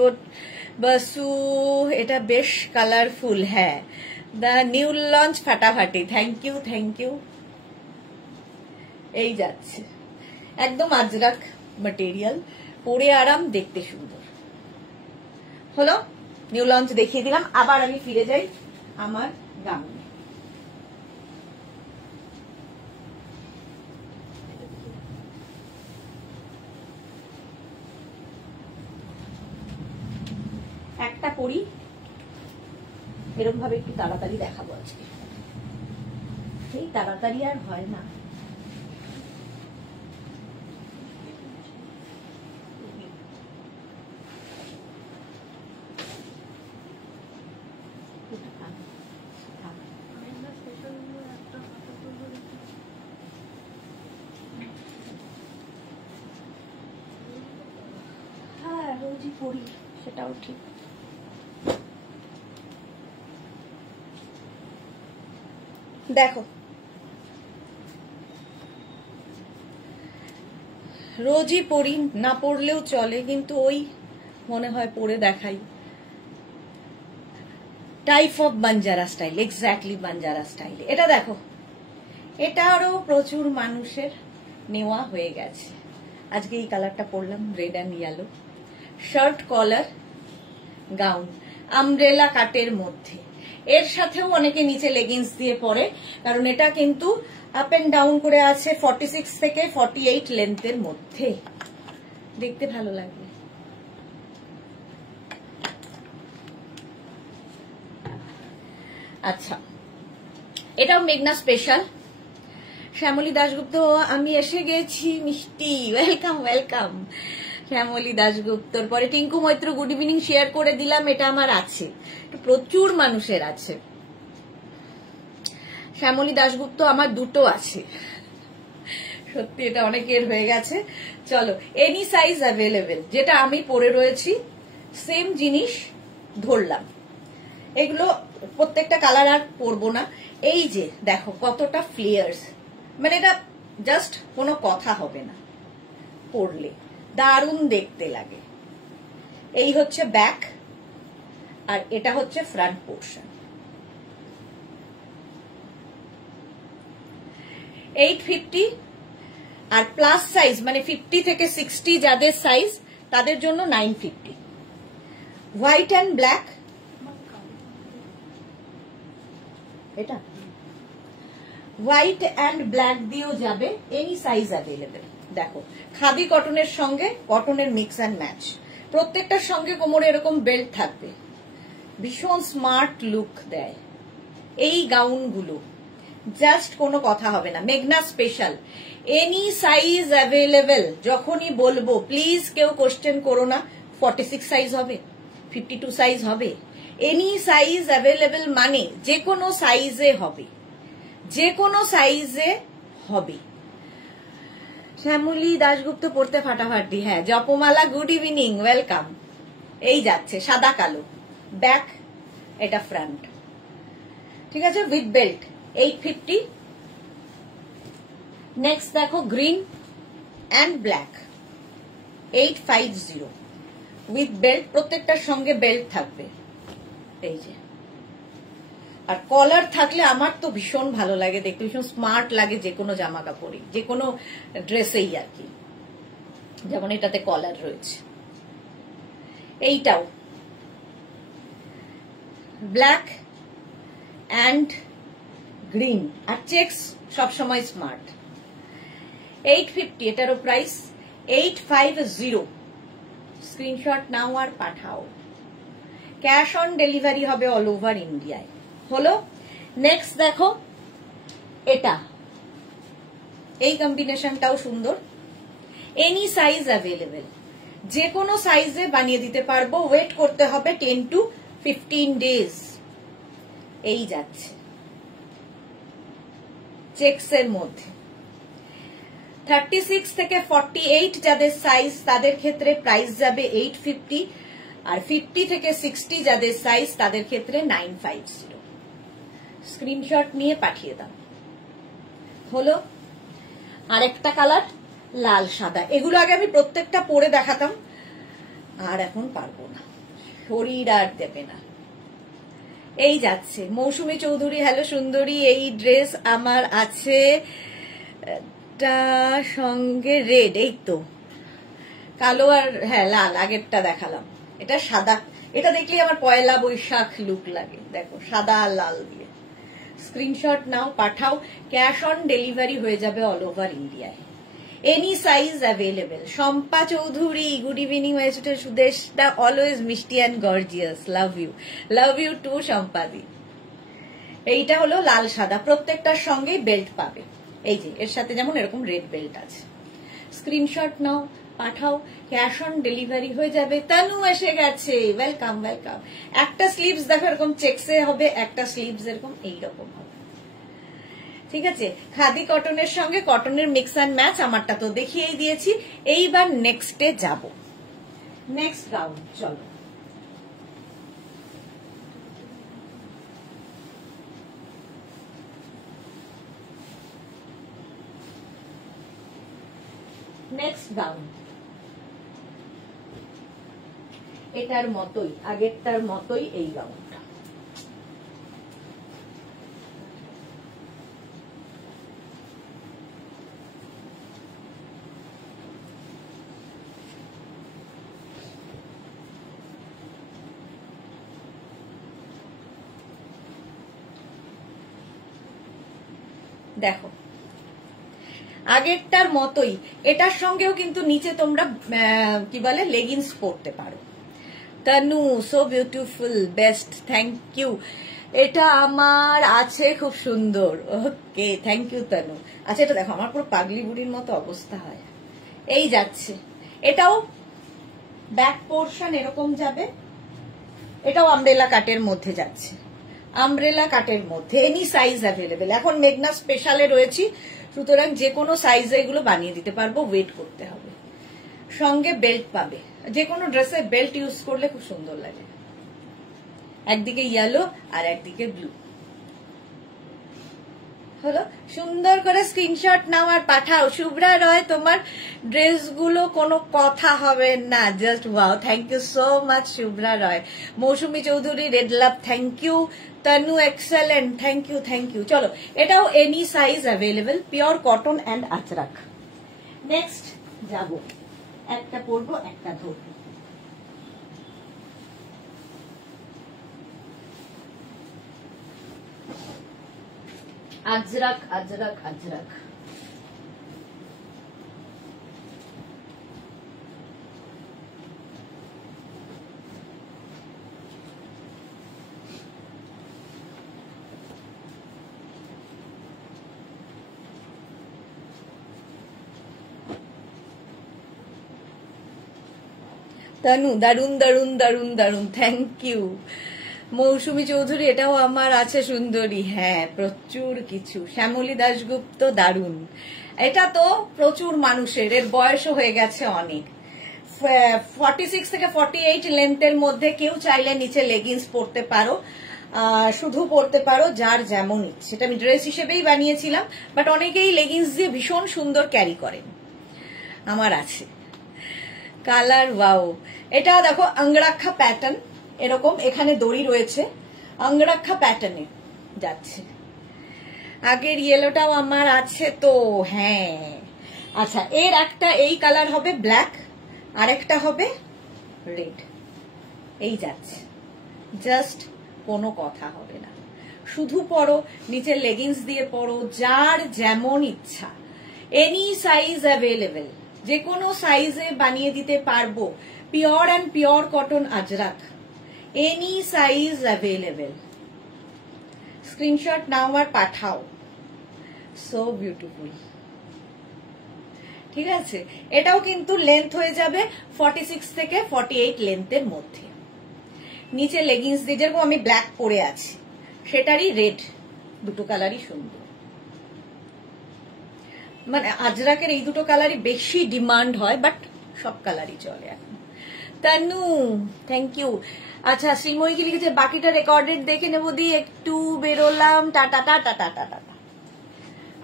বসু, এটা বেশ কালারফুল। হ্যাঁ, দ্য নিউ লঞ্চ ফাটাফাটি, থ্যাংক ইউ থ্যাংক ইউ। এই যাচ্ছে একদম আজরাক ম্যাটেরিয়াল, পরে আরাম, দেখতে সুন্দর। হলো, নিউ লঞ্চ দেখিয়ে দিলাম। আবার আমি ফিরে যাই আমার গাউনে। একটা পরি, এরকম ভাবে একটু তাড়াতাড়ি দেখাবো আজকে, এই তাড়াতাড়ি আর হয় না। হ্যাঁ রোজই পড়ি, সেটাও ঠিক। দেখো রোজই পড়ি, না পড়লেও চলে, কিন্তু ওই মনে হয় পরে দেখাই। Type of Banjara style, exactly Banjara style. এটা দেখো, এটারও প্রচুর মানুষের নেওয়া হয়ে গেছে। আজকে এই কালারটা পরলাম, red and yellow. Shirt collar gown, umbrella কাটের মধ্যে। এর সাথেও অনেকে নিচে লেগিংস দিয়ে পরে, কারণ এটা কিন্তু আপ এন্ড ডাউন করে আছে 46 থেকে 48 লেন্থের মধ্যে, দেখতে ভালো লাগবে। আচ্ছা, এটাও মেঘনা স্পেশাল। শ্যামলী দাশগুপ্ত, আমি এসে গেছি মিষ্টি, ওয়েলকাম ওয়েলকাম। শ্যামলী দাশগুপ্তর পরে Tinku Maitra, good evening, share করে দিলাম। এটা আমার আছে, প্রচুর মানুষের আছে। শ্যামলী দাশগুপ্ত আমার দুটো আছে, সত্যি এটা অনেকের হয়ে গেছে। চলো, এনি সাইজ অ্যাভেলেবেল, যেটা আমি পরে রয়েছি সেম জিনিস ধরলাম। এগুলো প্রত্যেকটা কালার আর পরবো না। এই যে দেখো কতটা ফ্লেয়ার্স, মানে এটা জাস্ট কোনো কথা হবে না, পরলে দারুণ দেখতে লাগে। এই হচ্ছে ব্যাক, আর এটা হচ্ছে ফ্রন্ট পোর্শন। 850, আর প্লাস সাইজ মানে 50 থেকে 60 যাদের সাইজ তাদের জন্য 950। হোয়াইট অ্যান্ড ব্ল্যাক, এটা হোয়াইট অ্যান্ড ব্ল্যাক দিয়েও যাবে, এনি সাইজ অ্যাভেলেবেল। দেখো খাদি কটনের সঙ্গে কটনের মিক্স অ্যান্ড ম্যাচ, প্রত্যেকটার সঙ্গে কোমরে এরকম বেল্ট থাকবে, ভীষণ স্মার্ট লুক দেয় এই গাউনগুলো, জাস্ট কোনো কথা হবে না। মেঘনা স্পেশাল, এনি সাইজ অ্যাভেলেবেল। যখনই বলবো প্লিজ কেউ কোশ্চেন করো না 46 সাইজ হবে, 52 সাইজ হবে, এনি সাইজ অ্যাভেলেবেল মানে যে কোনো সাইজে হবে, যে কোনো সাইজে হবে। শ্যামলী দাশগুপ্ত পড়তে ফাটাফাটি, হ্যাঁ। জপমালা, গুড ইভিনিং, ওয়েলকাম। এই যাচ্ছে সাদা কালো, ব্যাক, এটা ফ্রন্ট, ঠিক আছে, উইথ বেল্ট 850। নেক্সট দেখো green and black 850 with belt, প্রত্যেকটার সঙ্গে বেল্ট থাকবে। এই যে, আর কলার থাকলে আমার তো ভীষণ ভালো লাগে দেখতে, ভীষণ স্মার্ট লাগে যে কোনো জামা কাপড়ে, যে কোনো ড্রেসেই আর কি, যেমন এটাতে কলার রয়েছে। এইটাও ব্ল্যাক অ্যান্ড গ্রিন, আর চেক্স সবসময় স্মার্ট। 850, এটারও প্রাইস 850। স্ক্রিনশট নাও আর পাঠাও, ক্যাশ অন ডেলিভারি হবে অল ওভার ইন্ডিয়ায়। হলো, নেক্সট দেখো এটা, এই কম্বিনেশনটাও সুন্দর, এনি সাইজ অ্যাভেলেবেল, যে কোনো সাইজে বানিয়ে দিতে পারবো। ওয়েট করতে হবে 10 to 15 ডেজ। এই যাচ্ছে চেক্সের মধ্যে 36 থেকে 48 যাদের সাইজ তাদের ক্ষেত্রে প্রাইস যাবে 850, আর 50 থেকে 60 যাদের সাইজ তাদের ক্ষেত্রে 950। স্ক্রিনশট নিয়ে পাঠিয়ে দাও। হলো, আরেকটা কালার লাল সাদা, এগুলো আগে আমি প্রত্যেকটা পরে দেখাতাম, আর এখন পারবো না, শরীর আর দেবে না। এই যাচ্ছে মৌসুমী চৌধুরী, হ্যালো সুন্দরী, এই ড্রেস আমার আছে, সঙ্গে রেড, এই তো কালো আর হ্যাঁ লাল, আগেরটা দেখালাম, এটা সাদা। এটা দেখলে আমার পয়লা বৈশাখ লুক লাগে, দেখো সাদা আর লাল দিয়ে। স্ক্রিনশট নাও, পাঠাও, ক্যাশ অন ডেলিভারি হয়ে যাবে অল ওভার ইন্ডিয়ায়, any size available. Shampa Chowdhury, good evening. সুদেশটা অলওয়েজ মিষ্টি and gorgeous, love you too শম্পাদি। এইটা হলো লাল সাদা, প্রত্যেকটার সঙ্গেই বেল্ট পাবে, এই যে এর সাথে যেমন এরকম রেড বেল্ট আছে। স্ক্রিনশট নাও, পাঠাও, ক্যাশ অন ডেলিভারি হয়ে যাবে। তানু এসে গেছে, ওয়েলকাম ওয়েলকাম। একটা স্লিভস দেখো এরকম চেক্সে হবে, একটা স্লিভস এরকম এইরকম হবে, ঠিক আছে। খাদি কটনের সঙ্গে কটনের মিক্স অ্যান্ড ম্যাচ, আমারটা তো দেখিয়েই দিয়েছি। এইবার নেক্সটে যাব, নেক্সট গাউন। চলো, নেক্সট গাউন এটার মতোই, আগেরটার মতোই এই গাউনটা। দেখো আগেরটার মতোই, এটার সঙ্গেও কিন্তু নিচে তোমরা কি বলে লেগিংস পরতে পারো। Tanu so beautiful, best, thank you. এটা আমার আছে খুব সুন্দর, ওকে থ্যাংক ইউ তনু। আচ্ছা এটা দেখো আমার পুরো পাগলি বুড়ির মতো অবস্থা হয়, এই যাচ্ছে। এটাও ব্যাক পোর্শন এরকম যাবে, এটাও আমব্রেলা কাটের মধ্যে যাচ্ছে, আমব্রেলা কাটের মধ্যে, এনি সাইজ অ্যাভেলেবেল। এখন মেঘনা স্পেশালে রয়েছি, সুতরাং যে কোনো সাইজে এগুলো বানিয়ে দিতে পারবো, ওয়েট করতে হবে। সঙ্গে বেল্ট পাবে, যে কোনো ড্রেসে বেল্ট ইউজ করলে খুব সুন্দর লাগে। একদিকে ইয়েলো আর একদিকে ব্লু। হলো, সুন্দর করে স্ক্রিনশট নাও আর পাঠাও। শুভ্রা রয় তোমার ড্রেসগুলো কোনো কথা হবে না, just wow, thank you so much Shubhra Roy. Mousumi Chowdhury red love, thank you. Tanu excellent, thank you thank you. চলো এটাও any size available, pure cotton and ajrakh. Next যাব, একটা পরবো একটা ধরবো। আজরাক আজরাক আজরাক। তনু দারুন দারুন দারুন দারুন, থ্যাংক ইউ। মৌসুমী চৌধুরী এটাও আমার আছে সুন্দরী, হ্যাঁ প্রচুর কিছু। শ্যামলী দাশগুপ্ত দারুন, এটা তো প্রচুর মানুষের, এর বয়সও হয়ে গেছে অনেক। 46 থেকে 48 লেন্থের মধ্যে কেউ চাইলে নিচে লেগিংস পরতে পারো, শুধু পরতে পারো যার যেমন ইচ্ছে। সেটা আমি ড্রেস হিসেবেই বানিয়েছিলাম, বাট অনেকেই লেগিংস দিয়ে ভীষণ সুন্দর ক্যারি করেন, আমার আছে। কালার ওয়াও, এটা দেখো অঙ্গরাক্ষা প্যাটার্ন, এরকম এখানে দড়ি রয়েছে, অঙ্গরাক্ষা প্যাটার্নে যাচ্ছে। আগের ইয়েলোটাও আমার আছে তো, হ্যাঁ। আচ্ছা এর একটা এই কালার হবে ব্ল্যাক, আর একটা হবে রেড, এই যাচ্ছে। জাস্ট কোনো কথা হবে না, শুধু পরো, নিচে লেগিংস দিয়ে পরো, যার যেমন ইচ্ছা। এনি সাইজ অ্যাভেলেবেল, যে কোনো সাইজে বানিয়ে দিতে পারবো। Pure and pure cotton Ajrak, any size available. Screenshot নাও আর পাঠাও। সো বিউটিফুল, ঠিক আছে। এটাও কিন্তু লেন্থ হয়ে যাবে 46 থেকে 48 লেন্থের মধ্যে। নিচে লেগিংস দিয়ে, যেরকম আমি ব্ল্যাক পরে আছি সেটারই রেড, দুটো কালারই সুন্দর। মানে আজরাকের এই দুটো কালারই বেশি ডিমান্ড হয়, বাট সব কালারই চলে এখন। তনু থ্যাংক ইউ। আচ্ছা শ্রীময়ী কি লিখেছে, বাকিটা রেকর্ডেড দেখে নেবো, দিয়ে একটু বেরোলাম, টাটা টাটা টাটা টাটা।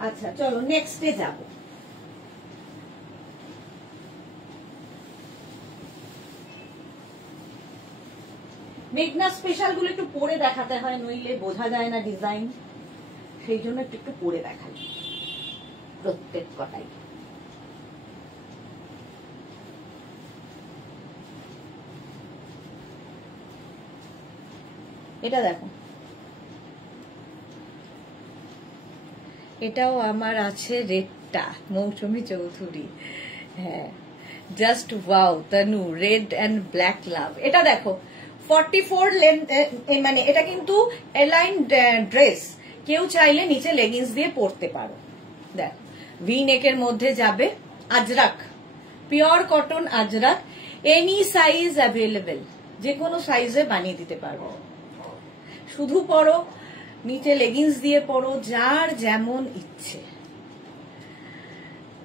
আচ্ছা চলো নেক্সটে যাব। মেঘনা স্পেশাল গুলো একটু পরে দেখাতে হয়, নইলে বোঝা যায় না ডিজাইন, সেই জন্য একটু পরে দেখাই প্রত্যেক কটাই। এটা দেখো, এটাও আমার আছে রেডটা, মৌসুমী চৌধুরী, হ্যাঁ just wow. Tanu red and black love. এটা দেখো 44 লেন্থ, মানে এটা কিন্তু এলাইন ড্রেস, কেউ চাইলে নিচে লেগিংস দিয়ে পরতে পারো। দেখো ভি নেকের মধ্যে যাবে, Ajrak, pure cotton Ajrak, any size available, যে কোনো সাইজে বানিয়ে দিতে পারবো। শুধু পরো, নিচে লেগিংস দিয়ে পরো, যার যেমন ইচ্ছে।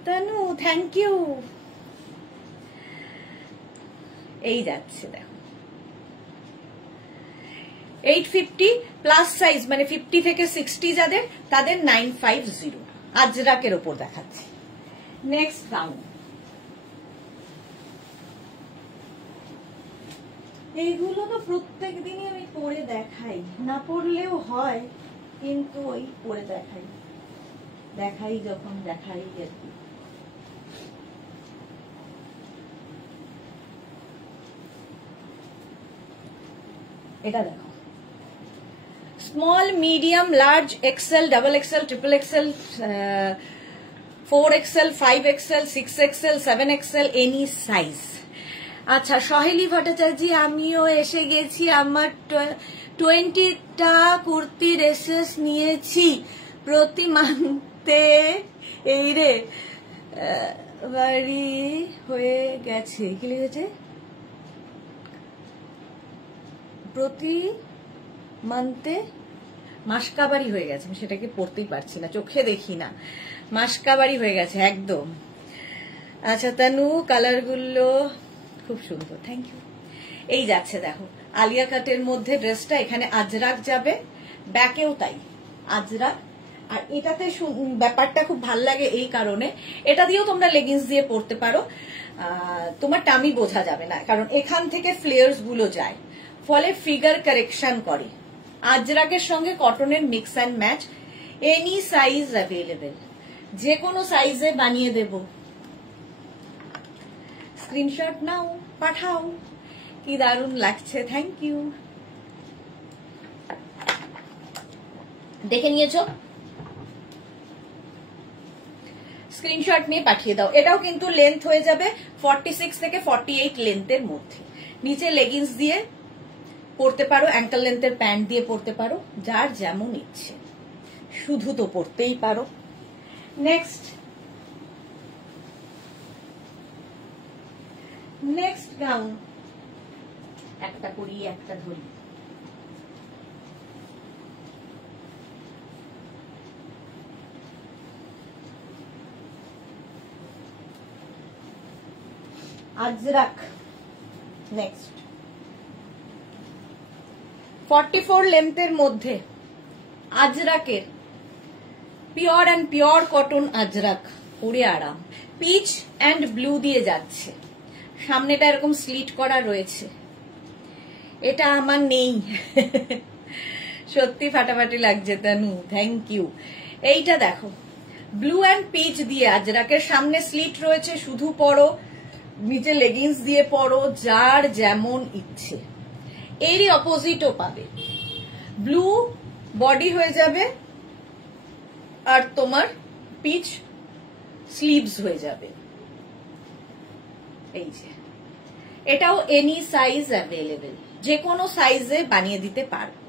তনু থ্যাংক ইউ। এই যাচ্ছে দেখো 850 প্লাস সাইজ, মানে 50 থেকে 60 যাদের, তাদের 950 আজরাকের ওপর দেখাচ্ছি। Next round. এইগুলো তো প্রত্যেক দিনই আমি পরে দেখাই, না পরলেও হয়, কিন্তু ওই পরে দেখাই যখন দেখাই আর কি। এটা দেখো small, medium, large, XL, double XL, triple XL, 4XL, 5XL, 6XL, 7XL, any size. আচ্ছা, সহেলি ভট্টাচার্য, আমিও এসে গেছি। আমার 20টা কুর্তি ড্রেসেস নিয়েছি প্রতি মান্থে। এই রে বাড়ি হয়ে গেছে, কি লিখেছে? প্রতি মান্থে মাসকাবারি হয়ে গেছে। আমি সেটাকে পড়তেই পারছি না, চোখে দেখি না, মাসকাবারি হয়ে গেছে একদম। আচ্ছা তানু, কালারগুলো খুব সুন্দর, থ্যাংক ইউ। এই যাচ্ছে দেখো আলিয়া কাটের মধ্যে ড্রেসটা, এখানে আজরাক যাবে, ব্যাকেও তাই আজরাক। আর এটাতে ব্যাপারটা খুব ভাল লাগে এই কারণে, এটা দিয়েও তোমরা লেগিংস দিয়ে পরতে পারো, তোমার টামি বোঝা যাবে না, কারণ এখান থেকে ফ্লেয়ার্স গুলো যায়, ফলে ফিগার কারেকশন করে। আজরাকের সঙ্গে কটনের mix and match, any size available, যে কোনো সাইজে বানিয়ে দেব। স্ক্রিনশট নাও, পাঠাও। কি দারুণ লাগছে, থ্যাংক ইউ। দেখে নিয়েছো? স্ক্রিনশট নিয়ে পাঠিয়ে দাও। এটাও কিন্তু লেন্থ হয়ে যাবে 46 থেকে 48 লেন্থের মধ্যে। নিচে লেগিংস দিয়ে পরতে পারো, অ্যাঙ্কেল লেন্থের প্যান্ট দিয়ে পরতে পারো, যার যেমন ইচ্ছে, শুধু তো পরতেই পারো। নেক্সট গাউন, একটা করি একটা ধরি। আজরাক নেক্সট, 44 লেন্থের মধ্যে আজরাকের pure and pure cotton ajrak, পরে আরাম। পিচ অ্যান্ড ব্লু দিয়ে যাচ্ছে, সামনেটা এরকম স্লিট করা রয়েছে, এটা আমার নেই। সত্যি ফাটাফাটি লাগছে তানু, থ্যাংক ইউ। এইটা দেখো ব্লু অ্যান্ড পিচ দিয়ে আজরাকের, সামনে স্লিট রয়েছে, শুধু পরো, নিচে লেগিংস দিয়ে পরো, যার যেমন ইচ্ছে। এরই অপোজিটও পাবে, ব্লু বডি হয়ে যাবে আর তোমার পিচ স্লিভস হয়ে যাবে। এই যে এটাও এনি সাইজ অ্যাভেলেবেল, যে কোনো সাইজে বানিয়ে দিতে পারবো।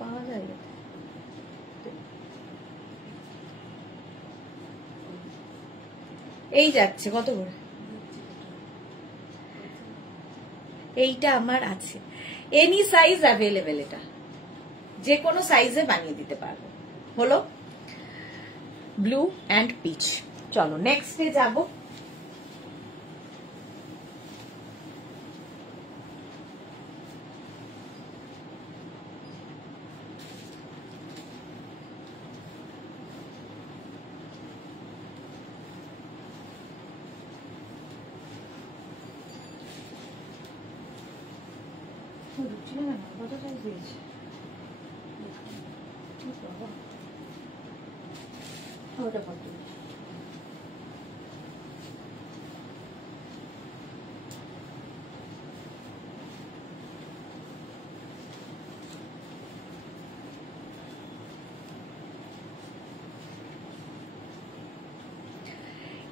পাওয়া যায় এই যাচ্ছে কত করে? এইটা আমার আছে, এনি সাইজ অ্যাভেলেবেল, এটা যে কোনো সাইজে বানিয়ে দিতে পারবো। হলো ব্লু অ্যান্ড পিচ। চলো নেক্সটে যাব।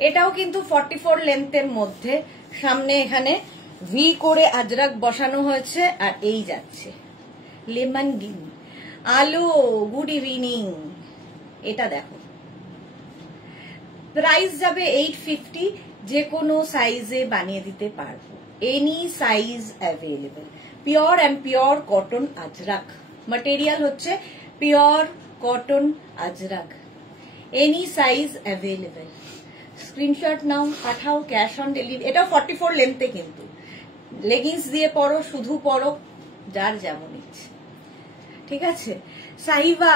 এটাও কিন্তু 44 লেন্থের মধ্যে, সামনে এখানে ভি করে আজরাক বসানো হয়েছে, আর এই যাচ্ছে লেমন গ্রিন। আলো, গুড ইভিনিং। এটা দেখো প্রাইস যাবে 850, যে কোনো সাইজে বানিয়ে দিতে পারবো, any size available. Pure and pure cotton Ajrak, material হচ্ছে pure cotton Ajrak, any size available. Screenshot নাও, পাঠাও, ক্যাশ অন ডেলিভারি। এটা 44 লেন্থে, কিন্তু লেগিংস দিয়ে পরো, শুধু পরো, যার যেমন ইচ্ছে। ঠিক আছে সাহিবা,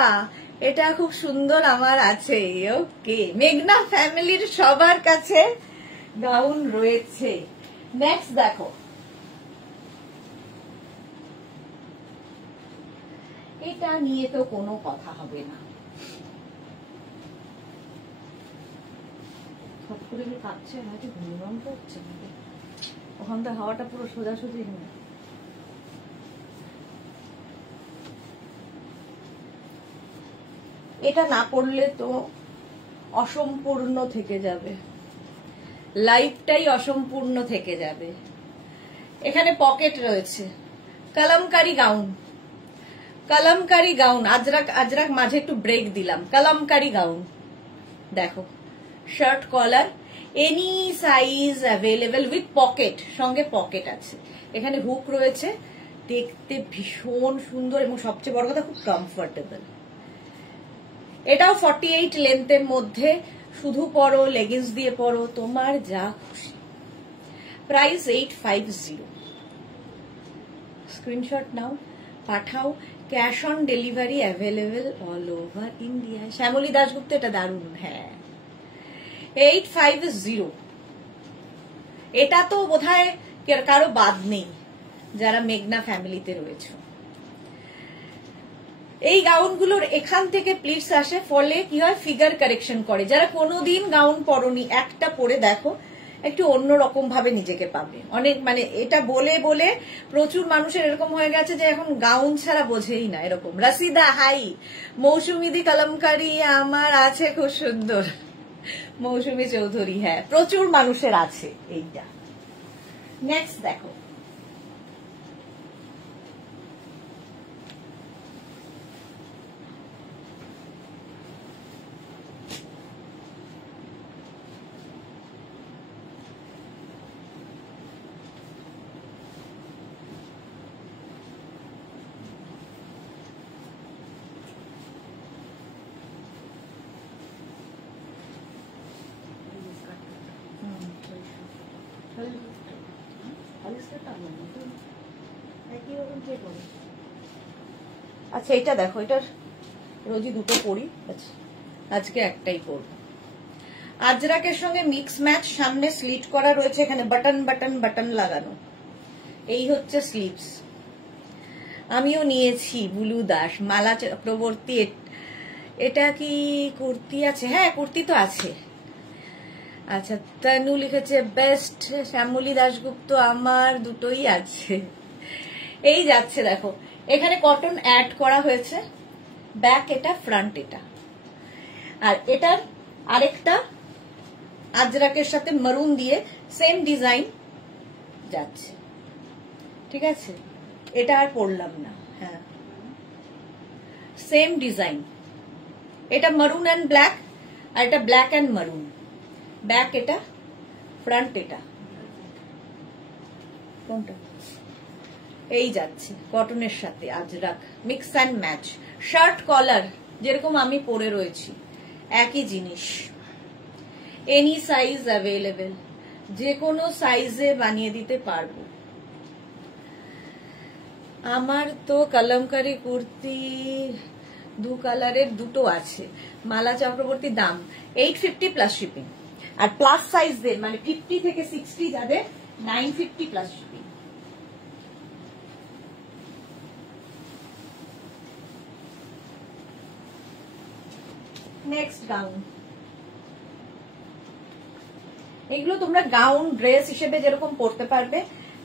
এটা খুব সুন্দর আমার আছে। ওকে, মেঘনা ফ্যামিলির সবার কাছে গাউন রয়েছে। নেক্সট দেখো, এটা নিয়ে তো কোনো কথা হবে না, করে কাঁপছে, হয়তো ভূমিকম্প হচ্ছে, ওখান থেকে হাওয়াটা পুরো সোজাসুজি। এটা না পড়লে তো অসম্পূর্ণ থেকে যাবে, লাইফটাই অসম্পূর্ণ থেকে যাবে। এখানে পকেট রয়েছে, কলমকারি গাউন, কলমকারি গাউন, আজরাক আজরাক মাঝে একটু ব্রেক দিলাম, কলমকারি গাউন দেখো, shirt collar, any size available with pocket, সঙ্গে পকেট আছে, এখানে হুক রয়েছে, দেখতে ভীষণ সুন্দর এবং সবচেয়ে বড় কথা খুব কমফোর্টেবল। এটাও 48 লেন্থের মধ্যে, শুধু পরো, লেগিংস দিয়ে পরো, তোমার যা খুশি। প্রাইস 850। স্ক্রিনশট নাও, পাঠাও, cash on delivery available all over India. Shyamali Dasgupta, এটা দারুণ। হ্যাঁ, 850। এটা তো বোধহয় কারো বাদ নেই যারা মেঘনা ফ্যামিলিতে রয়েছে। এই গাউনগুলোর এখান থেকে প্লিটস আসে, ফলে কি হয়, ফিগার কারেকশন করে। যারা কোনোদিন গাউন পরনি, একটা পরে দেখো, একটু অন্যরকম ভাবে নিজেকে পাবে। অনেক মানে এটা বলে বলে প্রচুর মানুষের এরকম হয়ে গেছে যে এখন গাউন ছাড়া বোঝেই না, এরকম। রাশিদা হাই, মৌসুমিদি কলমকারি আমার আছে খুব সুন্দর, মৌসুমী চৌধুরী, হ্যাঁ প্রচুর মানুষের আছে এইটা। নেক্সট দেখো, আচ্ছা এটা দেখো, এটার রোজই দুটো পরি, আচ্ছা আজকে একটাই পরব। আজরাকের সঙ্গে মিক্স ম্যাচ, সামনে স্লিট করা রয়েছে, এখানে বাটন বাটন বাটন লাগানো, এই হচ্ছে স্লিভস। আমিও নিয়েছি বুলু দাস, মালা চক্রবর্তী। এটা কি কুর্তি আছে? হ্যাঁ কুর্তি তো আছে। আচ্ছা, তনু লিখেছে বেস্ট, শ্যামলী দাশগুপ্ত, আমার দুটোই আছে। এই যাচ্ছে দেখো, এখানে কটন অ্যাড করা হয়েছে, ব্যাক এটা, ফ্রন্ট এটা, আর এটার আরেকটা আজরাকের সাথে মারুন দিয়ে সেম ডিজাইন যাচ্ছে, ঠিক আছে? এটা আর পড়লাম না। হ্যাঁ সেম ডিজাইন, এটা মারুন অ্যান্ড ব্ল্যাক, আর এটা ব্ল্যাক অ্যান্ড মারুন, ব্যাক এটা, ফ্রন্ট এটা, কোনটা? এই যাচ্ছে কটনের সাথে ajrakh, mix and match, shirt collar যেরকম আমি পরে রয়েছি একই জিনিস, এনি সাইজ অ্যাভেলেবেল, যে কোনো সাইজে বানিয়ে দিতে পারবো। আমার তো কলমকারি কুর্তি দু কালারের দুটো আছে, মালা চক্রবর্তী, দাম 850 প্লাস শিপিং, আর প্লাস সাইজদের মানে 50 থেকে 60 যাদের 950 প্লাস শিপিং। নেক্সট গাউন, এগুলো তোমরা গাউন ড্রেস হিসেবে যেরকম পরতে পারবে,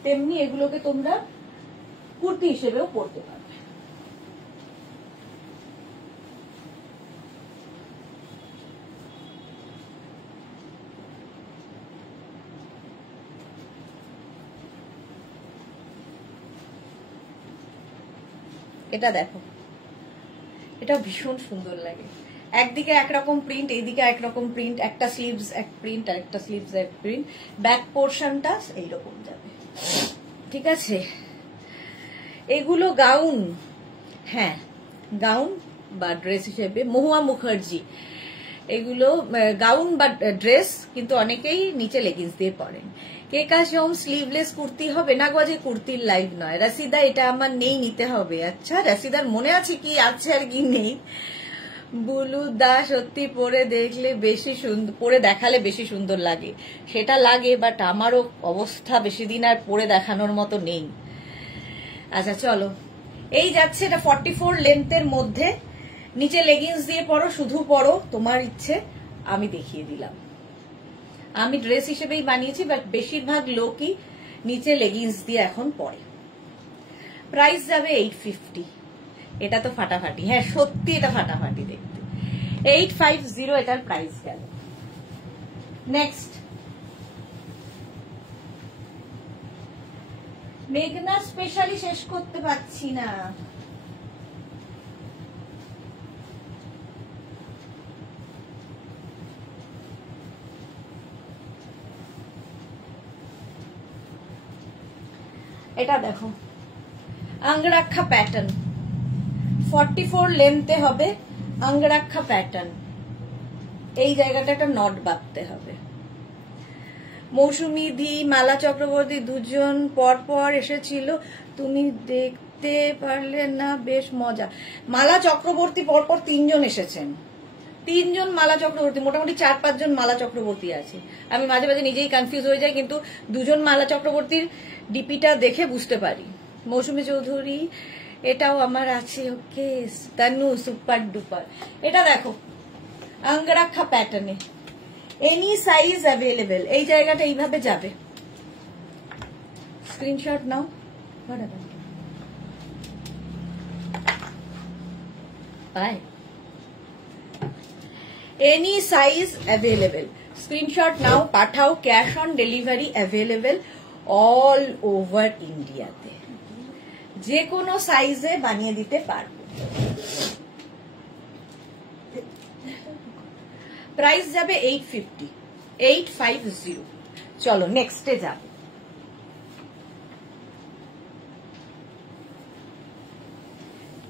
তেমনি এগুলোকে তোমরা কুর্তি হিসেবেও পরতে পারবে। এটা দেখো, এটা ভীষণ সুন্দর লাগে, একদিকে একরকম প্রিন্ট, এইদিকে একরকম প্রিন্ট, একটা স্লিভস এক প্রিন্ট আর একটা স্লিভস এক প্রিন্ট, ব্যাক পোর্শনটা এইরকম যাবে, ঠিক আছে? এগুলো গাউন, হ্যাঁ গাউন বা ড্রেস হিসেবে, মহুয়া মুখার্জি, এগুলো গাউন বা ড্রেস, কিন্তু অনেকেই নিচে লেগিংস দিয়ে পরেন। কে কাছে হোম স্লিভলেস কুর্তি হবে না গো, যে কুর্তির লাইভ নয়। রাশিদা, এটা আমার নেই, নিতে হবে। আচ্ছা, রাশিদার মনে আছে কি আছে আর কি নেই। বুলু দা, সত্যি পরে দেখলে বেশি সুন্দর, পরে দেখালে বেশি সুন্দর লাগে, সেটা লাগে, বাট আমারও অবস্থা বেশি দিন আর পরে দেখানোর মতো নেই। আচ্ছা চলো, এই যাচ্ছে, এটা 44 লেন্থের মধ্যে, নিচে লেগিংস দিয়ে পরো, শুধু পরো, তোমার ইচ্ছে, আমি দেখিয়ে দিলাম। আমি ড্রেস হিসেবেই বানিয়েছি, বাট বেশিরভাগ লোকই নিচে লেগিংস দিয়ে এখন পরে। প্রাইস যাবে 850। এটা তো ফাটাফাটি, হ্যাঁ সত্যি এটা ফাটাফাটি দেখতে। 850 এটার প্রাইস গেল। নেক্সট মেঘনা স্পেশালি শেষ করতে পারছি না। এটা দেখো অঙ্গরাক্ষা প্যাটার্ন, 44 লেন্থে হবে অঙ্গরাক্ষা প্যাটার্ন। এই জায়গাটা একটা নট বাঁধতে হবে। মৌসুমী দি, মালা চক্রবর্তী দুজন পর পর এসেছিল, তুমি দেখতে পারলে না? বেশ মজা। মালা চক্রবর্তী পরপর 3 জন এসেছেন, 3 জন মালা চক্রবর্তী, মোটামুটি 4-5 জন মালা চক্রবর্তী আছে। আমি মাঝে মাঝে নিজেই কনফিউজ হয়ে যাই, কিন্তু 2 জন মালা চক্রবর্তীর ডিপিটা দেখে বুঝতে পারি। মৌসুমী চৌধুরী এটাও আমার আছে। ওকে তানু সুপার ডুপার। এটা দেখো অঙ্গরাক্ষা প্যাটার্নে, এনি সাইজ অ্যাভেলেবেল। এই জায়গাটা এইভাবে যাবে, স্ক্রিনশট নাও। Bye, any size available, screenshot নাও, পাঠাও। Cash on delivery available all over ইন্ডিয়াতে, যে কোনো সাইজে বানিয়ে দিতে পারবো। প্রাইস যাবে 850। চলো নেক্সটে যাব।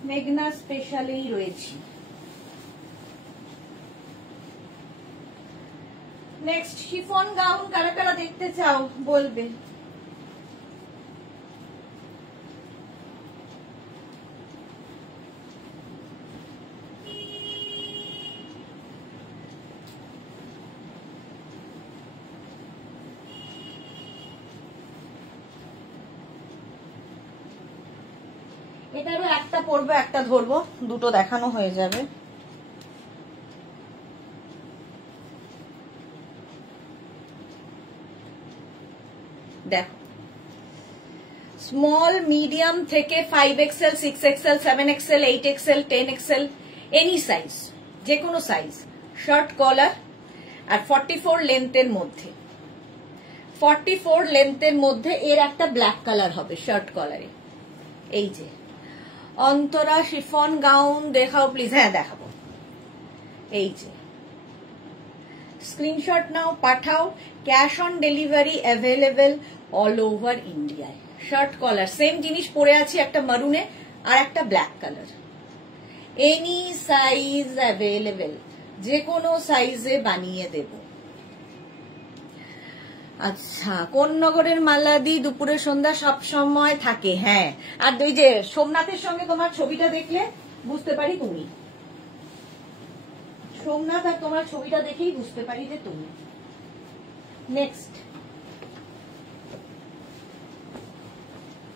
মেঘনা স্পেশালেই রয়েছি। নেক্সট শিফন গাউন কারা কারা দেখতে চাও বলবে। এটারও একটা পরবো একটা ধরবো, দুটো দেখানো হয়ে যাবে। দেখো স্মল মিডিয়াম থেকে 5XL, 6XL, 7XL, 8XL, 10XL, any size, যে কোনো সাইজ, শার্ট কলার, আর 44 লেন্থের মধ্যে। 44 লেন্থের মধ্যে এর একটা ব্ল্যাক কালার হবে শার্ট কলারে। এই যে অন্তরা শিফন গাউন দেখাও প্লিজ। হ্যাঁ দেখাবো। এই যে স্ক্রিনশট নাও, পাঠাও। Cash on delivery available all over ইন্ডিয়ায়। শার্ট কলার সেম জিনিস পরে আছি, একটা মারুনে আর একটা black colour. Any size available, যে কোনো সাইজে বানিয়ে দেব। আচ্ছা, কোন নগরের মালাদি দুপুরে সন্ধ্যা সব সময় থাকে? হ্যাঁ, আর ওই যে সোমনাথের সঙ্গে তোমার ছবিটা দেখলে বুঝতে পারি তুমি। সোমনাথ আর তোমার ছবিটা দেখেই বুঝতে পারি যে তুমি। নেক্সট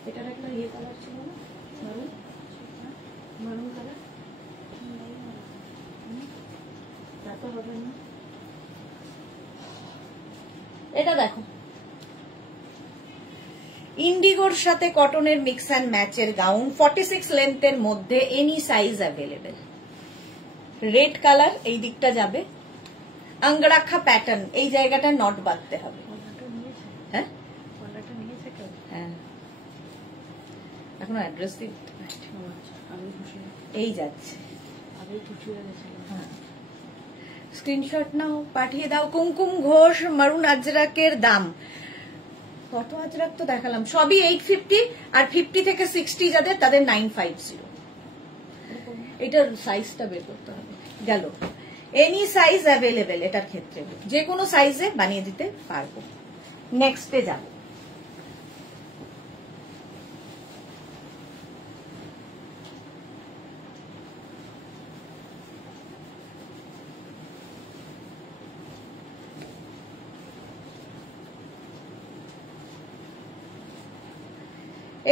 এটার একটা ইয়ে কালার ছিল না, মারুন, মারুন কালার, তা তো হবে না। এটা দেখো ইন্ডিগোর সাথে কটনের মিক্স অ্যান্ড ম্যাচের গাউন, 46 লেন্থের মধ্যে, any size available. Red colour এই দিকটা যাবে, অঙ্গরাক্ষা প্যাটার্ন, এই জায়গাটা নট বাঁধতে হবে। হ্যাঁ হ্যাঁ, এখনো অ্যাড্রেস দিতে এই যাচ্ছে। স্ক্রিনশট নাও, পাঠিয়ে দাও। কুমকুম ঘোষ মারুন আজরাকের দাম কত? আজরাক তো দেখালাম, সবই 850, আর 50 থেকে 60 যাদের তাদের 950। এটার সাইজটা বের করতে হবে। গেল এনি সাইজ অ্যাভেলেবেল, এটার ক্ষেত্রে যে কোনো সাইজে বানিয়ে দিতে পারবো। নেক্সটে যাব।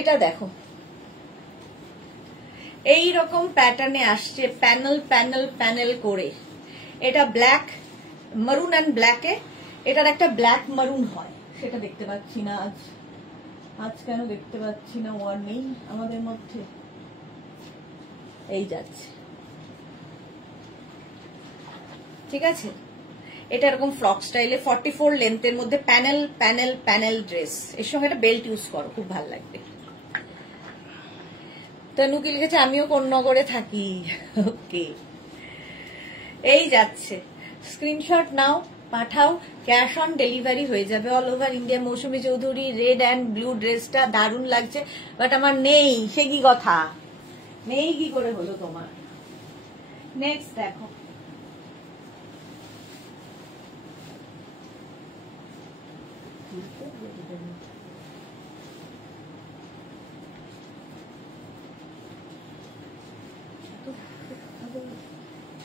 এটা দেখো এই রকম প্যাটার্নে আসছে, প্যানেল প্যানেল প্যানেল করে। এটা ব্ল্যাক, মারুন অ্যান্ড ব্ল্যাকে, এটার একটা ব্ল্যাক মারুন হয়, সেটা দেখতে পাচ্ছি না আজ। আজ কেন দেখতে পাচ্ছি না? ওয়ার নেই আমাদের মধ্যে। এই যাচ্ছে, ঠিক আছে। এটা এরকম ফ্রক স্টাইলে 44 লেন্থের মধ্যে প্যানেল প্যানেল প্যানেল ড্রেস। এর সঙ্গে একটা বেল্ট ইউজ করো, খুব ভালো লাগবে। তনু কি লিখেছে? আমিও কোন্নগরে থাকি। ওকে, এই যাচ্ছে। স্ক্রিনশট নাও, পাঠাও, ক্যাশ অন ডেলিভারি হয়ে যাবে all over India. Mousumi Chowdhury red and blue ড্রেসটা দারুণ লাগছে, বাট আমার নেই। সে কি কথা, নেই কি করে হলো তোমার? নেক্সট দেখো,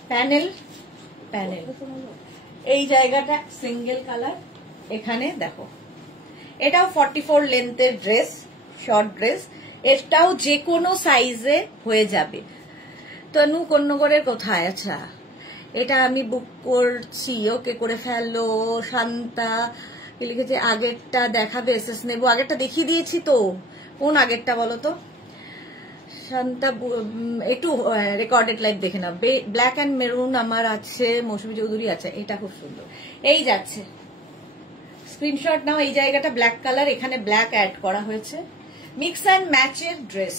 প্যানেল প্যানেল। এই জায়গাটা সিঙ্গেল কালার। এখানে দেখো, এটাও 44 লেন্থের ড্রেস, শর্ট ড্রেস। এটাও যে কোনো সাইজে হয়ে যাবে। তনু কোন্নগরের কোথায়? আচ্ছা, এটা আমি বুক করছি। ওকে, করে ফেললো। শান্তা কি লিখেছে? আগেরটা দেখাবে, এসএস নেবো। আগেরটা দেখিয়ে দিয়েছি তো। কোন আগেরটা বলো তো? শান্তা একটু রেকর্ডেড লাইভ দেখে না। ব্ল্যাক অ্যান্ড মেরুন আমার আছে, মৌসুমী চৌধুরী আছে। এটা খুব সুন্দর। এই যাচ্ছে, স্ক্রিনশট নাও। এই জায়গাটা ব্ল্যাক কালার, এখানে ব্ল্যাক অ্যাড করা হয়েছে। মিক্স অ্যান্ড ম্যাচের dress,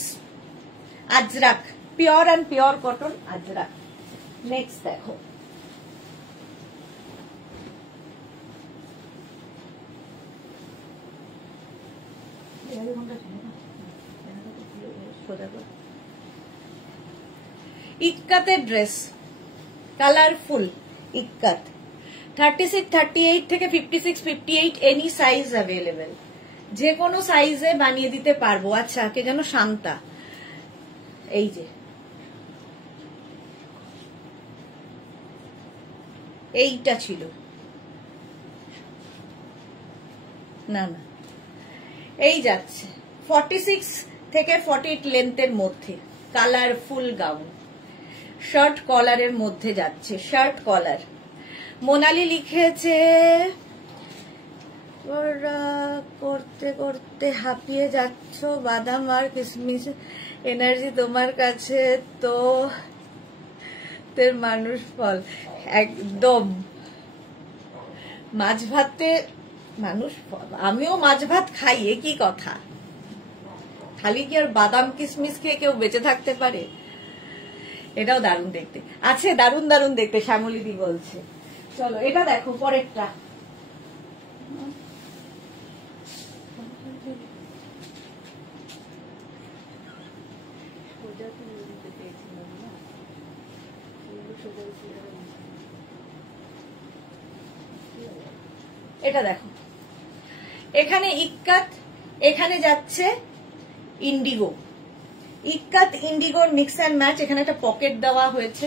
Ajrak, pure and pure cotton Ajrak. Next দেখো, ইক্কাতের ড্রেস, কালারফুল ইক্কাত। 36, 38 থেকে 56, 58 এনি সাইজ অ্যাভেলেবেল। যে কোনো সাইজে বানিয়ে দিতে পারবো। আচ্ছা, কে যেন? শান্তা। এই যে এইটা ছিল না, না এই যাচ্ছে 46 থেকে 48 লেন্থের মধ্যে কালারফুল গাউন, শার্ট কলারের মধ্যে যাচ্ছে, শার্ট কলার। মোনালি লিখেছে করতে করতে হাঁপিয়ে যাচ্ছ, বাদাম আর কিশমিশ এনার্জি তোমার কাছে তো মানুষ ফল। একদম, মাছ ভাতে মানুষ ফল। আমিও মাছ ভাত খাই, এ কি কথা? খালি কি আর বাদাম কিশমিশ খেয়ে কেউ বেঁচে থাকতে পারে? এটাও দারুণ দেখতে আছে, দারুণ দারুণ দেখতে, শ্যামলিদি বলছে। চলো এটা দেখো, পরেরটা। এটা দেখো, এখানে ইক্কাত, এখানে যাচ্ছে ইন্ডিগো। ইক্কাত ইন্ডিগোর মিক্স অ্যান্ড ম্যাচ। এখানে একটা পকেট দেওয়া হয়েছে,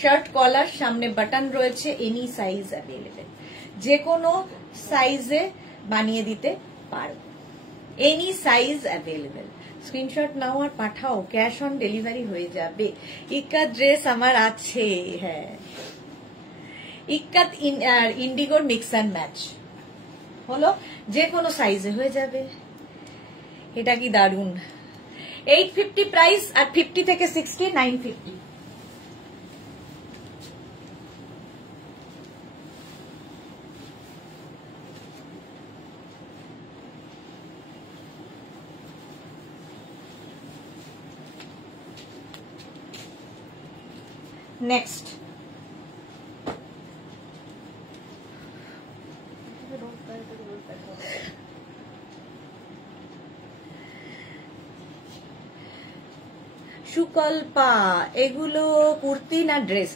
শার্ট কলার, সামনে বাটন রয়েছে। এনি সাইজ অ্যাভেলেবেল, যে কোনো সাইজে বানিয়ে দিতে পারো। Any size available. স্ক্রিনশট নাও আর পাঠাও, ক্যাশ অন ডেলিভারি হয়ে যাবে। ইক্কাত ড্রেস আমার আছে, হ্যাঁ। ইক্কাত ইন্ডিগোর মিক্স অ্যান্ড ম্যাচ হলো, যে কোনো সাইজে হয়ে যাবে। এটা কি দারুণ। 850 প্রাইস, আর 50 থেকে 60 950। নেক্সট, সুকল্পা। এগুলো কুর্তি না ড্রেস?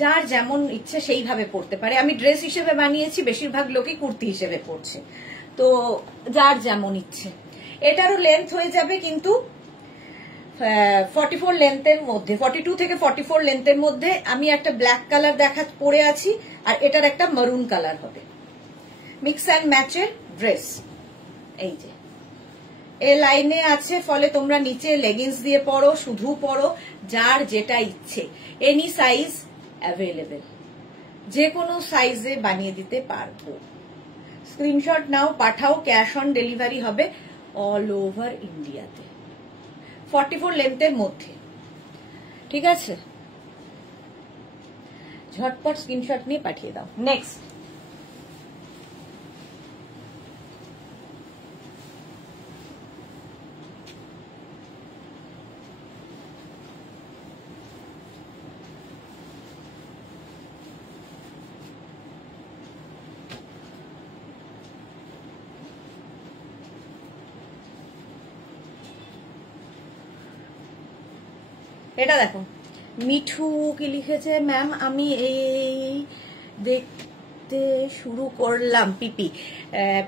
যার যেমন ইচ্ছে সেইভাবে পড়তে পারে। আমি ড্রেস হিসেবে বানিয়েছি, বেশিরভাগ লোকই কুর্তি হিসেবে পড়ছে, তো যার যেমন ইচ্ছে। এটারও লেন্থ হয়ে যাবে কিন্তু 44 লেন্থের মধ্যে, 42 থেকে 44 লেন্থের মধ্যে। আমি একটা ব্ল্যাক কালার পরে আছি, আর এটার একটা মারুন কালার হবে। মিক্স অ্যান্ড ম্যাচের ড্রেস। এই যে এ লাইনে আছে, ফলে তোমরা নিচে লেগিংস দিয়ে পরো, শুধু পরো, যার যেটা ইচ্ছে। এনি সাইজ অ্যাভেলেবেল, যে কোনো সাইজে বানিয়ে দিতে পারবো। স্ক্রিনশট নাও, পাঠাও, ক্যাশ অন ডেলিভারি হবে অল ওভার ইন্ডিয়াতে, 44 লেন্থের মধ্যে। ঠিক আছে, ঝটপট স্ক্রিনশট নিয়ে পাঠিয়ে দাও। নেক্সট, এটা দেখো, মিঠু কি লিখেছে, ম্যাম আমি এই দেখতে শুরু করলাম পিপি।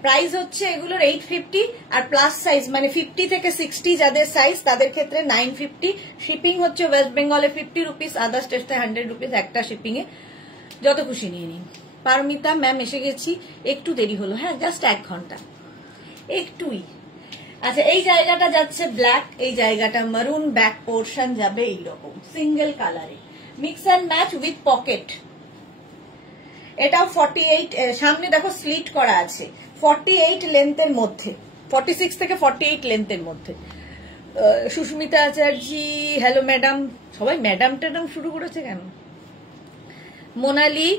প্রাইস হচ্ছে এগুলোর 850 আর প্লাস সাইজ মানে 50 থেকে 60 যাদের সাইজ তাদের ক্ষেত্রে 950। শিপিং হচ্ছে ওয়েস্ট বেঙ্গলে 50 রুপিস, আদার স্টেটে 100 রুপিস একটা শিপিং এ, যত খুশি নিয়ে নিন। পারমিতা ম্যাম এসে গেছি, একটু দেরি হলো, হ্যাঁ জাস্ট 1 ঘন্টা, একটুই। আচ্ছা, এই জায়গাটা যাচ্ছে ব্ল্যাক, এই জায়গাটা মারুন, ব্যাক পোর্শন যাবে এইরকম সিঙ্গেল কালারে, mix and match with pocket. এটাও 48, সামনে দেখো স্লিট করা আছে, 48 লেন্থের মধ্যে, 46 থেকে 48 লেন্থের মধ্যে। সুস্মিতা আচার্যি, হ্যালো ম্যাডাম, সবাই ম্যাডাম ট্যাডাম শুরু করেছে কেন? মোনালি,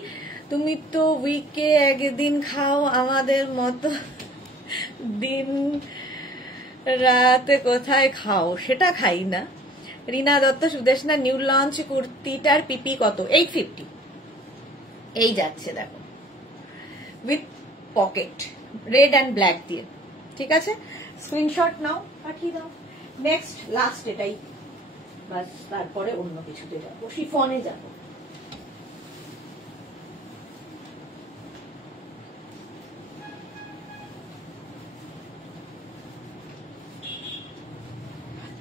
তুমি তো উইকে একদিন খাও, আমাদের মতো দিন রাতে কোথায় খাও? সেটা খাই না। রিনা দত্ত, সুদেশনা, নিউ লঞ্চ কুর্তিটার পিপি কত? 850। এই যাচ্ছে দেখো, with pocket, red and black দিয়ে। ঠিক আছে, স্ক্রিনশট নাও, পাঠিয়ে দাও। নেক্সট, লাস্ট এটাই, বাস তারপরে অন্য কিছুতে যাবো, শিফনে যাবো।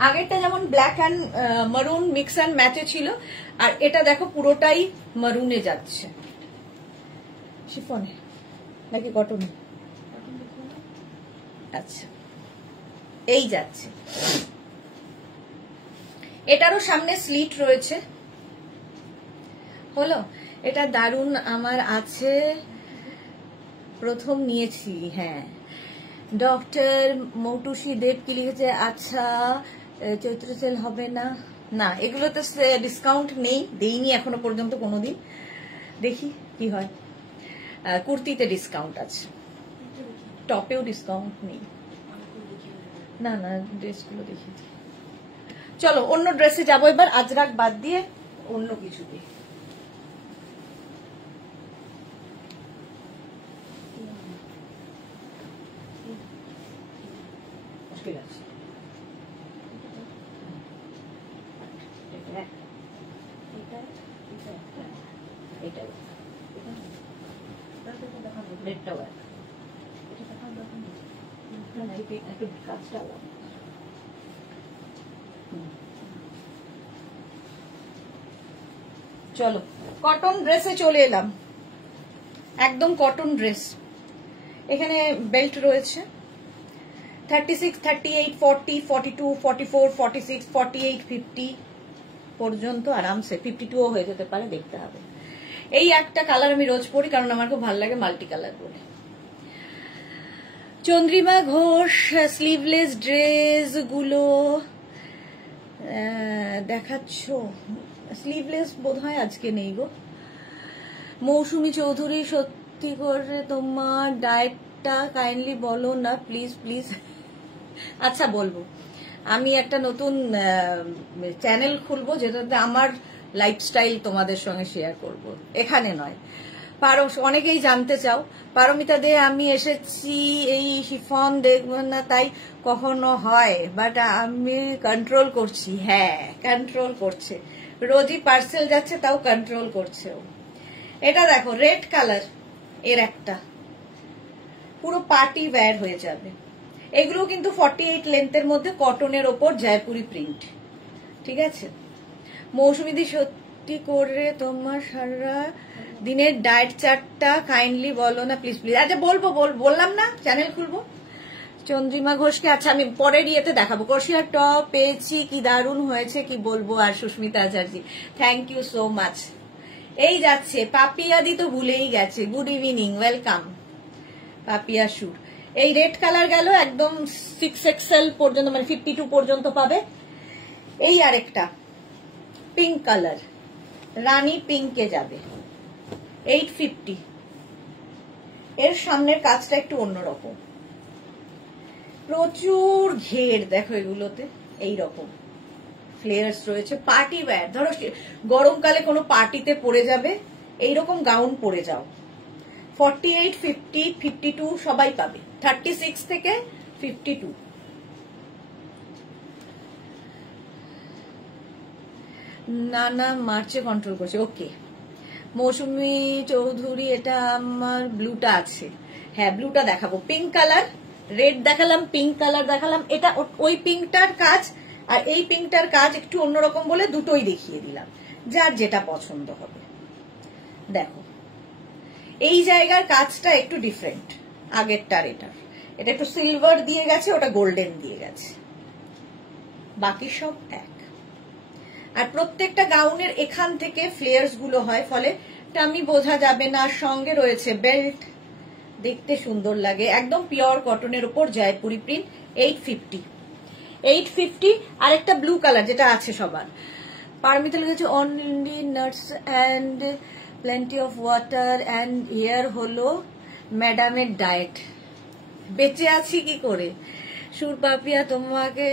আগেরটা যেমন ব্ল্যাক অ্যান্ড মারুন মিক্স অ্যান্ড ম্যাচে ছিল, আর এটা দেখো পুরোটাই মারুনে যাচ্ছে। শিফনে নাকি কটনে? আচ্ছা, এই যাচ্ছে। এটারও সামনে স্লিট রয়েছে, হলো। এটা দারুন, আমার আছে, প্রথম নিয়েছি। হ্যাঁ, ডক্টর মৌটুসি দেব কি লিখেছে, আচ্ছা চৈত্র সেল হবে না? না, এগুলোতে ডিসকাউন্ট নেই, দেইনি এখনো পর্যন্ত কোনোদিন, দেখি কি হয়। কুর্তিতে ডিসকাউন্ট আছে, টপেও ডিসকাউন্ট নেই। না না, ড্রেসগুলো দেখি। চলো অন্য ড্রেসে যাবো এবার, আজরাক বাদ দিয়ে অন্য কিছু দিয়ে। মুশকিল আছে, চলো কটন ড্রেসে চলে এলাম, একদম কটন ড্রেস। এখানে বেল্ট রয়েছে 36, 38, 40, 42, 44, 46, 48, 50 পর্যন্ত আরামসে, 52ও হয়ে যেতে পারে, দেখতে হবে। এই একটা কালার আমি রোজ পরি কারণ আমার খুব ভালো লাগে মাল্টি কালার বলে। চন্দ্রিমা ঘোষ, স্লিভলেস ড্রেস গুলো দেখাচ্ছ, স্লিভলেস বোধহয় আজকে নেই গো। মৌসুমী চৌধুরী, সত্যি করে তোমার ডায়েটটা কাইন্ডলি বলো না প্লিজ প্লিজ। আচ্ছা বলবো, আমি একটা নতুন চ্যানেল খুলবো যেটাতে আমার লাইফস্টাইল তোমাদের সঙ্গে শেয়ার করব, এখানে নয়। অনেকেই জানতে চাও, পারমিতা দে আমি এসেছি, এই শিফন দেখবো না তাই কখনো হয়, বাট আমি কন্ট্রোল করছি। হ্যাঁ, কন্ট্রোল করছে, রোজই পার্সেল যাচ্ছে তাও কন্ট্রোল করছে ও। এটা দেখো রেড কালার, এর একটা পুরো পার্টি ওয়্যার হয়ে যাবে। এগুলো কিন্তু 48 লেন্থের মধ্যে, কটনের ওপর জয়পুরি প্রিন্ট। ঠিক আছে, মৌসুমীদি সত্যি করে তোমার সারা দিনের ডায়েট চার্টটা কাইন্ডলি বলো না প্লিজ প্লিজ। আচ্ছা বলবো, বললাম না চ্যানেল খুলবো। চন্দ্রিমা ঘোষকে আচ্ছা আমি পরের ইয়েতে দেখাবো। ক্রোশিয়া টপ পেয়েছি, কি দারুণ হয়েছে, কি বলবো। আর Susmita Acharya, thank you so much. এই যাচ্ছে, পাপিয়াদি তো ভুলেই গেছে, গুড ইভিনিং, ওয়েলকাম। পাপিয়া সুর। এই রেড কালার গেল একদম 6XL পর্যন্ত, মানে 52 পর্যন্ত পাবে। এই আরেকটা পিঙ্ক কালার, রানী পিঙ্কে যাবে, 850। এর সামনের কাজটা একটু অন্যরকম, প্রচুর ঘের দেখো এগুলোতে, এইরকম ফ্লেয়ার্স রয়েছে। পার্টি ওয়্যার, ধরো গরমকালে কোনো পার্টিতে পরে যাবে, এইরকম গাউন পরে যাও। 48, 50, 52 সবাই পাবে, 36 থেকে 52। না মার্চে কন্ট্রোল করছে, ওকে। মৌসুমী চৌধুরী, এটা আমার ব্লুটা আছে, হ্যাঁ ব্লুটা দেখাবো। পিঙ্ক কালার, রেড দেখালাম, পিঙ্ক কালার দেখালাম। এটা ওই পিঙ্কটার কাজ আর এই পিঙ্কটার কাজ একটু অন্যরকম বলে দুটোই দেখিয়ে দিলাম, যার যেটা পছন্দ হবে। দেখো এই জায়গার কাজটা একটু ডিফারেন্ট আগেরটার, এটা একটু সিলভার দিয়ে গেছে, ওটা গোল্ডেন দিয়ে গেছে, বাকি সব এক। আর প্রত্যেকটা গাউনের এখান থেকে ফ্লেয়ার্স গুলো হয়, ফলে টামি বোঝা যাবে না। সঙ্গে রয়েছে বেল্ট, দেখতে সুন্দর লাগে, একদম পিওর কটনের উপর জয়পুরি প্রিন্ট, 850। আর একটা ব্লু কালার যেটা আছে সবার, পারমিতা লিখেছে only nuts and plenty of water and here হলো ম্যাডামের ডায়েট। বেঁচে আছি কি করে সুর পাপিয়া, তোমাকে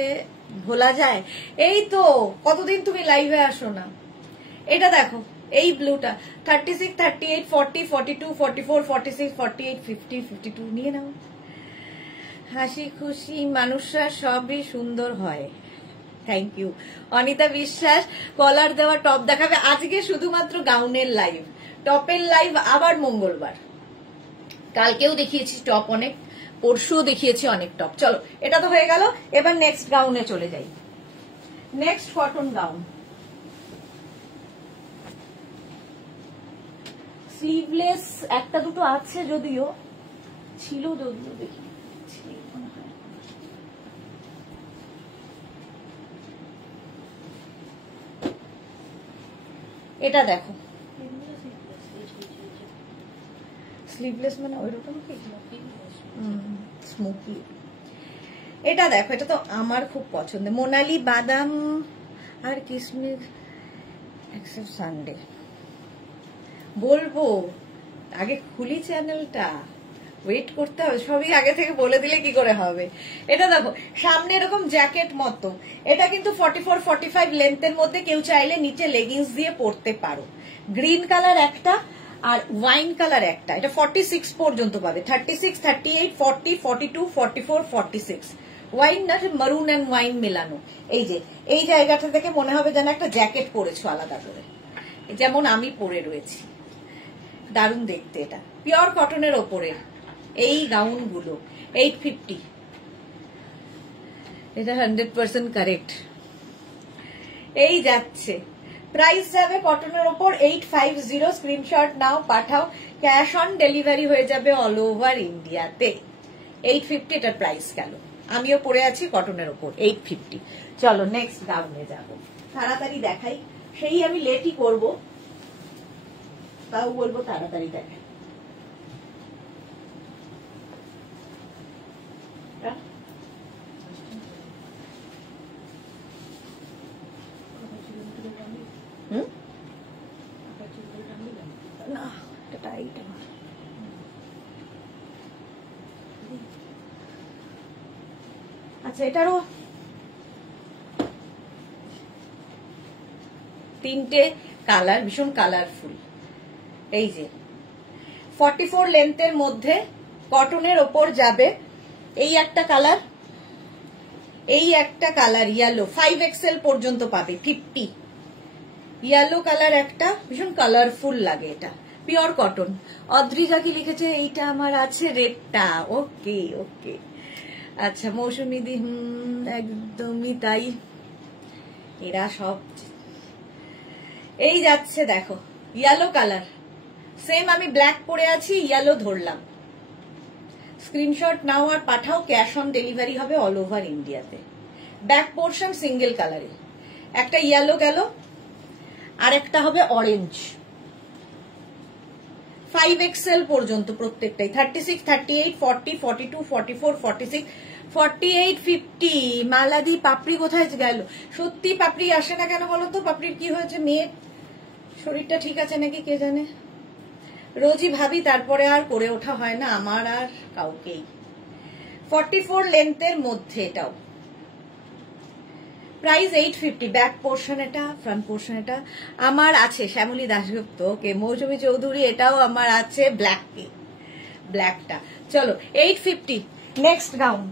ভোলা যায়? এই তো কতদিন তুমি লাইভে আসো না। এটা দেখো এই ব্লুটা 36, 38, 40, 42, 44, 46, 48, 50, 52 নিয়ে নাও। হাসি খুশি মানুষরা সবই সুন্দর হয়। থ্যাংক ইউ অনিতা বিশ্বাস। কলার দেওয়া টপ দেখাবে আজকে, শুধুমাত্র গাউনের লাইভ, টপের লাইভ আবার মঙ্গলবার। কালকেও দেখিয়েছি টপ অনেক, পরশুও দেখিয়েছি অনেক টপ। চলো এটা তো হয়ে গেল, এবার নেক্সট গাউনে চলে যাই। নেক্সট কটন গাউন, স্লিভলেস একটা দুটো আছে, যদিও ছিল, যদিও দেখি এটা দেখো স্লিভলেস, মানে ওইরকম স্মোকি। এটা দেখো, এটা তো আমার খুব পছন্দের, মোনালি বাদাম আর কিশমিশ এক্সেপ্ট সানডে। বলবো আগে খুলি চ্যানেলটা, ওয়েট করতে হবে, সবই আগে থেকে বলে দিলে কি করে হবে। এটা দেখো সামনে এরকম জ্যাকেট মতো, এটা কিন্তু 44, 45 লেন্থের মধ্যে, কেউ চাইলে নিচে লেগিংস দিয়ে পরতে পারো। গ্রিন কালার একটা আর ওয়াইন কালার একটা, এটা 46 পর্যন্ত পাবে, 36, 38, 40, 42, 44, 46। ওয়াইন না, মারুন এন্ড ওয়াইন মেলানো। এই যে এই জায়গাটা থেকে মনে হবে যেন একটা জ্যাকেট পরেছো আলাদা করে, যেমন আমি পরে রয়েছি। দারুণ দেখতে, এটা পিওর কটনের ওপরে এই গাউন গুলো 850। এটা 100% কারেক্ট। এই যাচ্ছে, প্রাইস যাবে কটনের ওপর 850। স্ক্রিনশট নাও, পাঠাও, ক্যাশ অন ডেলিভারি হয়ে যাবে অল ওভার ইন্ডিয়াতে। 850 এটার প্রাইস গেল। আমিও পরে আছি কটনের ওপর 850। চলো নেক্সট গাউনে যাব, তাড়াতাড়ি দেখাই, সেই আমি লেটই করব, তাও বলবো তাড়াতাড়ি দেখাই। না এটা টাইট, আচ্ছা এটারও তিনটে কালার, ভীষণ কালারফুল। এই যে 44 লেন্থের মধ্যে কটনের ওপর যাবে, এই একটা কালার, এই একটা কালার ইয়েলো, 5XL পর্যন্ত পাবে, 50। ইয়েলো কালার একটা, ভীষণ কালারফুল লাগে, এটা পিওর কটন। অদ্রিজা কি লিখেছে, এইটা আমার আছে রেডটা, ওকে ওকে। আচ্ছা মৌসুমী দি, একদমই তাই, এরা সব এই যাচ্ছে। দেখো ইয়েলো কালার, সেম আমি ব্ল্যাক পরে আছি, ইয়েলো ধরলাম। স্ক্রিনশট নাও আর পাঠাও, ক্যাশ অন ডেলিভারি হবে অল ওভার ইন্ডিয়াতে। ব্যাক পোর্শন সিঙ্গেল কালারে, একটা ইয়েলো গেল আর একটা হবে অরেঞ্জ, 5XL পর্যন্ত প্রত্যেকটাই 36, 38, 40, 42, 44, 46, 48, 50। মালাদি পাপড়ি কোথায় গেল? সত্যি পাপড়ি আসে না কেন বলো তো? পাপড়ির কি হয়েছে? মেয়ের শরীরটা ঠিক আছে নাকি কে জানে। রোজই ভাবি, তারপরে আর করে ওঠা হয় না আমার আর কাউকেই। 44 লেন্থের মধ্যে এটাও প্রাইস 850। ব্যাক পোর্শন এটা, ফ্রন্ট পোর্শন এটা আমার আছে। শ্যামলী দাশগুপ্ত, কে মৌসুমী চৌধুরী, এটাও আমার আছে ব্ল্যাকটা। চলো 850। নেক্সট গাউন,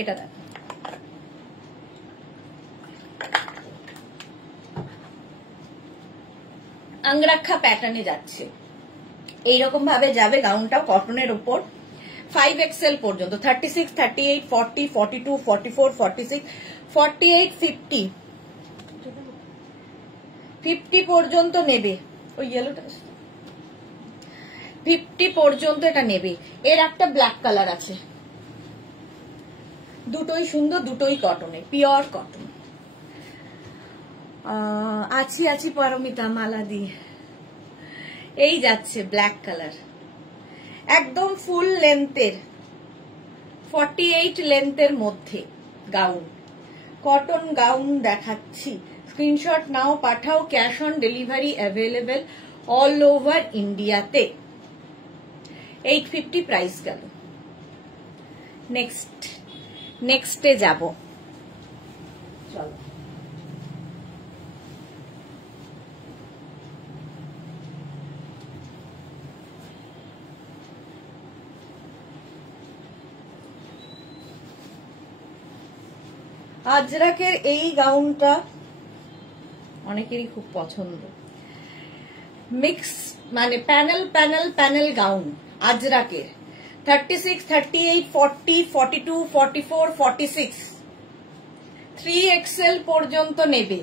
এটা দেখ, আংরাক্ষা প্যাটার্নে যাচ্ছে, এইরকম ভাবে যাবে গাউনটাও কটনের উপর। 5XL পর্যন্ত 36, 38, 40, 42, 44, 46, 48, 50 50 পর্যন্ত নেবে। ওই ইয়েলোটা 50 পর্যন্ত এটা নেবে। এর একটা ব্ল্যাক কালার আছে, দুটোই সুন্দর, দুটোই কটনে, পিওর কটন। আছি পারমিতা মালাদি, এই যাচ্ছে ব্ল্যাক কালার, একদম ফুল লেন্থের 48 লেন্থের মধ্যে গাউন, কটন গাউন দেখাচ্ছি। স্ক্রিনশট নাও, পাঠাও। Cash on delivery available all over ইন্ডিয়াতে। 850 প্রাইস গেল। নেক্সটে যাব, চলো। আজরাকের এই গাউনটা অনেকেরই খুব পছন্দ। মিক্স মানে প্যানেল গাউন আজরাকের। 36, 38, 40, 42, 44, 46, 3XL পর্যন্ত নেবে।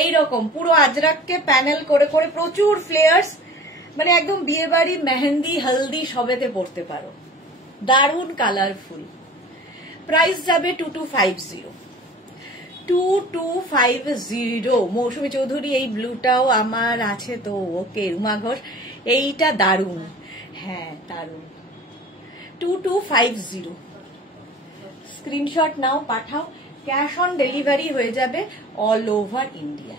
এইরকম পুরো আজরাককে প্যানেল করে করে, প্রচুর ফ্লেয়ার্স, মানে একদম বিয়ে বাড়ি, মেহেন্দি, হলদি সবেতে পড়তে পারো। দারুণ কালারফুল। প্রাইস যাবে 2250। 2250। মৌসুমী চৌধুরী, এই ব্লুটাও আমার আছে তো। ওকে রুমা ঘোষ, এইটা দারুণ, হ্যাঁ দারুণ। 2250। স্ক্রিনশট নাও, পাঠাও। ক্যাশ অন ডেলিভারি হয়ে যাবে অল ওভার ইন্ডিয়া।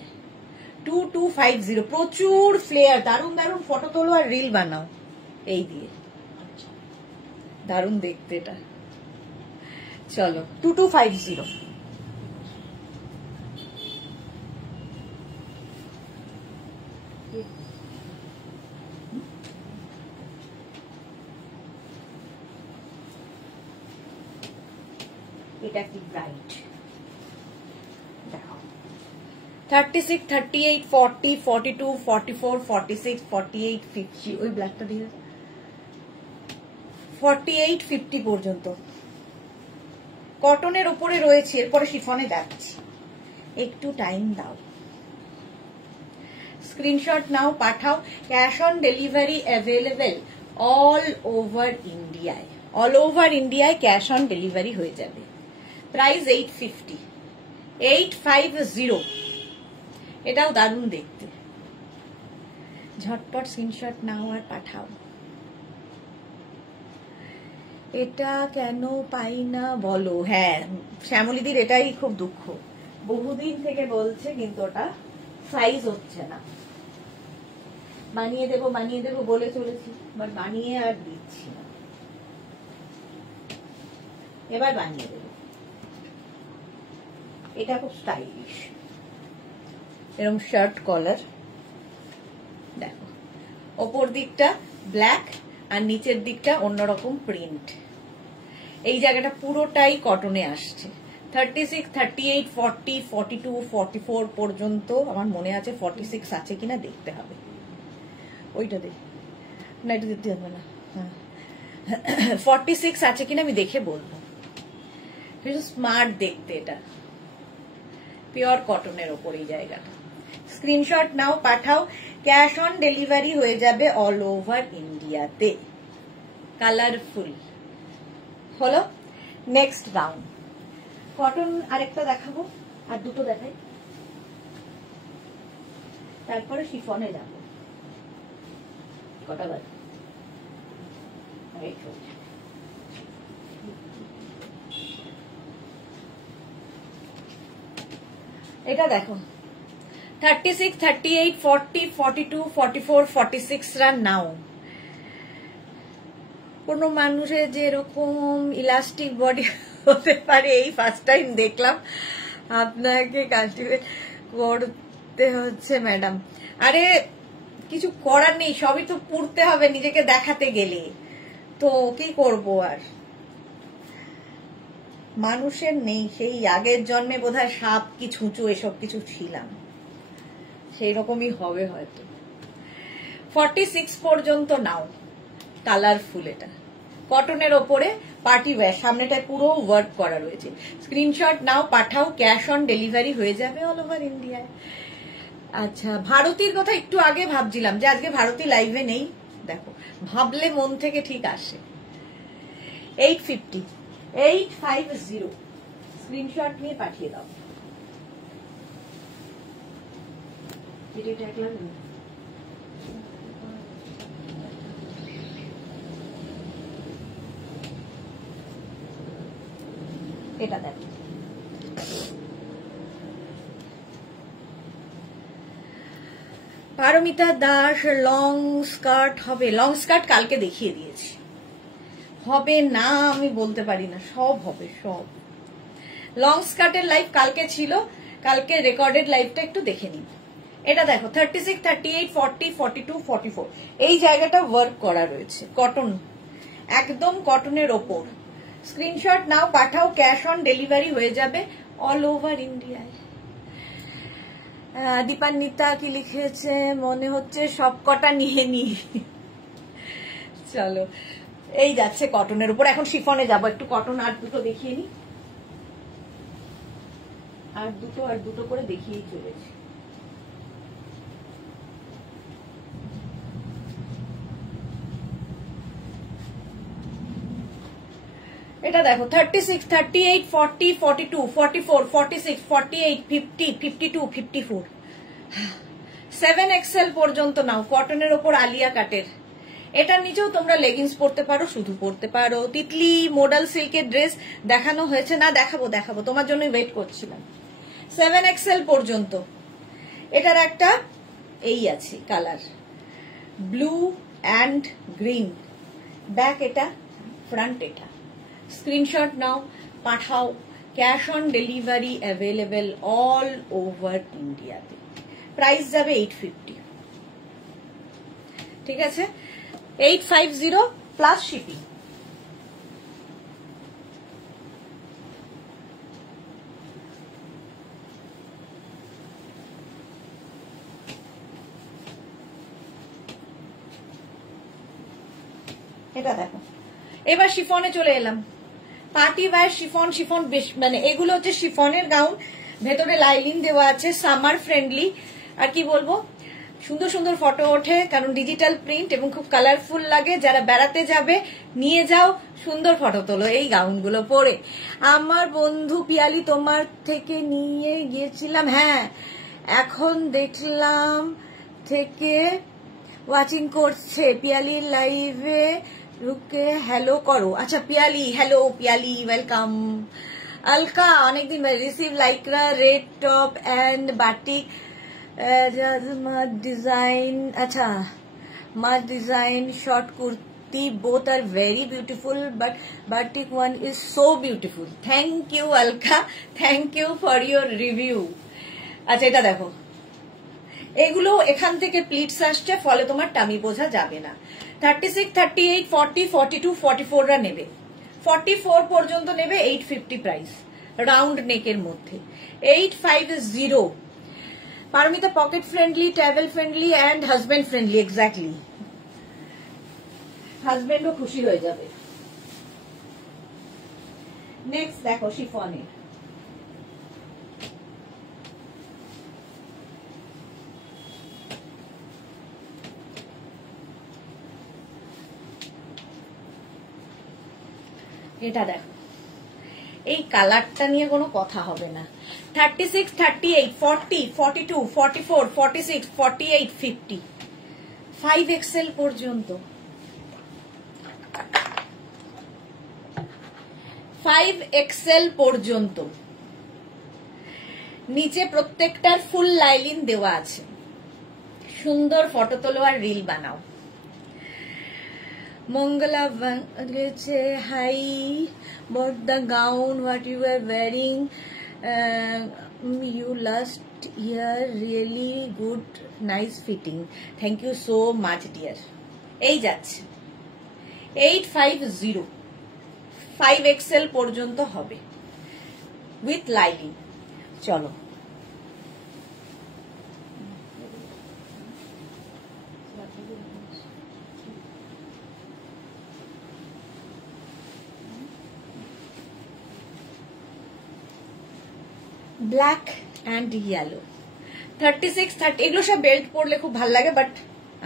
2250। প্রচুর ফ্লেয়ার, দারুণ দারুণ ফটো তোলো আর রিল বানাও এই দিয়ে, দারুণ দেখতে এটা। চলো 2250। এটা কি ব্রাইট, দেখো 36, 38, 40, 42, 44, 46, 48, 50। ওই ব্ল্যাকটা দিয়ে 48, 50 পর্যন্ত কটনের উপরে রয়েছে। এরপরে শিফনে যাচ্ছি, একটু টাইম দাও। স্ক্রিনশট নাও, পাঠাও। Cash on delivery available all over ইন্ডিয়ায়। অল ওভার ইন্ডিয়ায় ক্যাশ অন ডেলিভারি হয়ে যাবে। প্রাইস 850। 850। এটাও দারুণ দেখতে। ঝটপট স্ক্রিনশট নাও আর পাঠাও। এটা কেন পাই না বলো? হ্যাঁ শ্যামলীদির এটাই খুব দুঃখ, বহুদিন থেকে বলছে কিন্তু ওটা সাইজ হচ্ছে না। বানিয়ে দেবো বলে চলেছি, বাট বানিয়ে আর দিচ্ছি না। এবার বানিয়ে দেবো। এটা খুব স্টাইলিশ, এরকম শার্ট কলার, দেখো ওপর দিকটা ব্ল্যাক আর নিচের দিকটা অন্যরকম প্রিন্ট। এই জায়গাটা পুরোটাই কটনে আসছে। 36, 38, 40, 42, 44 পর্যন্ত আমার মনে আছে। 46 আছে কিনা দেখতে হবে, ওইটা দেখ না, এটা দিতে হবে না। হ্যাঁ 46 আছে কিনা আমি দেখে বলবো। স্মার্ট দেখতে, এটা পিওর কটনের ওপর এই জায়গাটা। স্ক্রিনশট নাও, পাঠাও, ক্যাশ অন ডেলিভারি হয়ে যাবে অল ওভার ইন্ডিয়াতে। কালারফুল হলো। নেক্সট গাউন কটন আরেকটা দেখাবো, আর দুটো দেখাই, তারপরে শিফনে যাব। কটা বাজে? এটা দেখো 36, 38, 40, 42, 44, 46 রা নাও। কোন মানুষের যে এরকম ইলাস্টিক বডি হতে পারে এই ফার্স্ট টাইম দেখলাম। আপনাকে কাল্টিভেট করতে হচ্ছে ম্যাডাম। আরে কিছু করার নেই, সবই তো পড়তে হবে নিজেকে দেখাতে গেলে, তো কি করব আর। মানুষের নেই, সেই আগের জন্মে বোধহয় সাপ কি ছুঁচো এসব কিছু ছিলাম, সেই রকমই হবে হয়তো। 46 পর্যন্ত নাও। কালারফুল, এটা কটনের ওপরে পার্টি ওয়্যার, সামনেটায় পুরো ওয়ার্ক করা রয়েছে। স্ক্রিনশট নাও, পাঠাও, ক্যাশ অন ডেলিভারি হয়ে যাবে অল ওভার ইন্ডিয়ায়। আচ্ছা, ভারতীর কথা একটু আগে ভাবছিলাম যে আজকে ভারতী লাইভে নেই। দেখো, ভাবলে মন থেকে ঠিক আসে। 850, 850 স্ক্রিনশট নিয়ে পাঠিয়ে দাও। এটা দেখো, পারমিতা দাস লং স্কার্ট হবে। লং স্কার্ট কালকে দেখিয়ে দিয়েছি, হবে না আমি বলতে পারি না, সব হবে সব। লং স্কার্টের লাইভ কালকে ছিল, কালকে রেকর্ডেড লাইভটা একটু দেখে নিন। এটা দেখো 36, 38, 40, 42, 44 এই জায়গাটা ওয়ার্ক করা রয়েছে, কটন, একদম কটনের ওপর। স্ক্রিনশট নাও, পাঠাও, ক্যাশ অন ডেলিভারি হয়ে যাবে অল ওভার ইন্ডিয়ায়। দীপান্বিতা কি লিখেছে মনে হচ্ছে সব কটা নিয়ে নি। চলো, এই যাচ্ছে কটনের উপর। এখন শিফনে যাব, একটু কটন আর দুটো দেখিয়ে নি, আর দুটো করে দেখিয়েই চলেছি। এটা দেখো 36, 38, 40, 42, 44, 46, 48, 50, 52, 54 7XL পর্যন্ত নাও। কটনের ওপর আলিয়া কাটের, এটার নিচেও তোমরা লেগিংস পরতে পারো, শুধু পরতে পারো। তিতলি মডেল সিল্কের ড্রেস দেখানো হয়েছে না? দেখাবো, তোমার জন্য ওয়েট করছিলাম। 7XL পর্যন্ত। এটার একটা এই আছে colour, blue and green, back এটা, ফ্রন্ট এটা। স্ক্রিনশট নাও, পাঠাও, cash on delivery available all over ইন্ডিয়াতে। প্রাইস যাবে 850, ঠিক আছে? 850 প্লাস শিপিং। এটা দেখো, এবার শিফনে চলে এলাম। পার্টি ওয়্যার শিফন, শিফন মানে এগুলো হচ্ছে শিফনের গাউন, ভেতরে লাইলিন দেওয়া আছে, সামার ফ্রেন্ডলি। আর কি বলবো, সুন্দর সুন্দর ফটো ওঠে, কারণ ডিজিটাল প্রিন্ট এবং খুব কালারফুল লাগে। যারা বেড়াতে যাবে নিয়ে যাও, সুন্দর ফটো তোলো এই গাউনগুলো পরে। আমার বন্ধু পিয়ালি তোমার থেকে নিয়ে গিয়েছিলাম, হ্যাঁ এখন দেখলাম থেকে ওয়াচিং করছে। পিয়ালির লাইভে ঢুকে হ্যালো করো। আচ্ছা পিয়ালি, হ্যালো পিয়ালি, ওয়েলকাম। আলকা অনেকদিন receive lycra red top and batik design. আচ্ছা মাছ design short kurti, both are very beautiful but batik one is so beautiful. Thank you Alka, thank you for your review. আচ্ছা এটা দেখো, এগুলো এখান থেকে প্লিটস আসছে, ফলে তোমার টামি বোঝা যাবে না। 36, 38, 40, 42, 44 রা নেবে, 44 পর্যন্ত নেবে 850 প্রাইস, রাউন্ড নেকের মধ্যে 850। Paromita pocket friendly, travel friendly and husband friendly. Exactly, হাজবেন্ডও খুশি হয়ে যাবে। নেক্সট দেখো শিফনের, এটা দেখো, এই কালারটা নিয়ে কোনো কথা হবে না। 36, 38, 40, 42, 44, 46, 48, 50, 5XL পর্যন্ত, 5XL পর্যন্ত। নিচে প্রত্যেকটার ফুল লাইলিন দেওয়া আছে। সুন্দর ফটো তোলো আর রিল বানাও। Mongala say hi, about the gown what you were wearing, you last year really good, nice fitting, thank you so much dear। এই যাচ্ছে 850, 5XL পর্যন্ত হবে উইথ লাইলিন। চলো ব্ল্যাক অ্যান্ড ইয়েলো, 36, 30, এগুলো সব বেল্ট পরলে খুব ভালো লাগে, বাট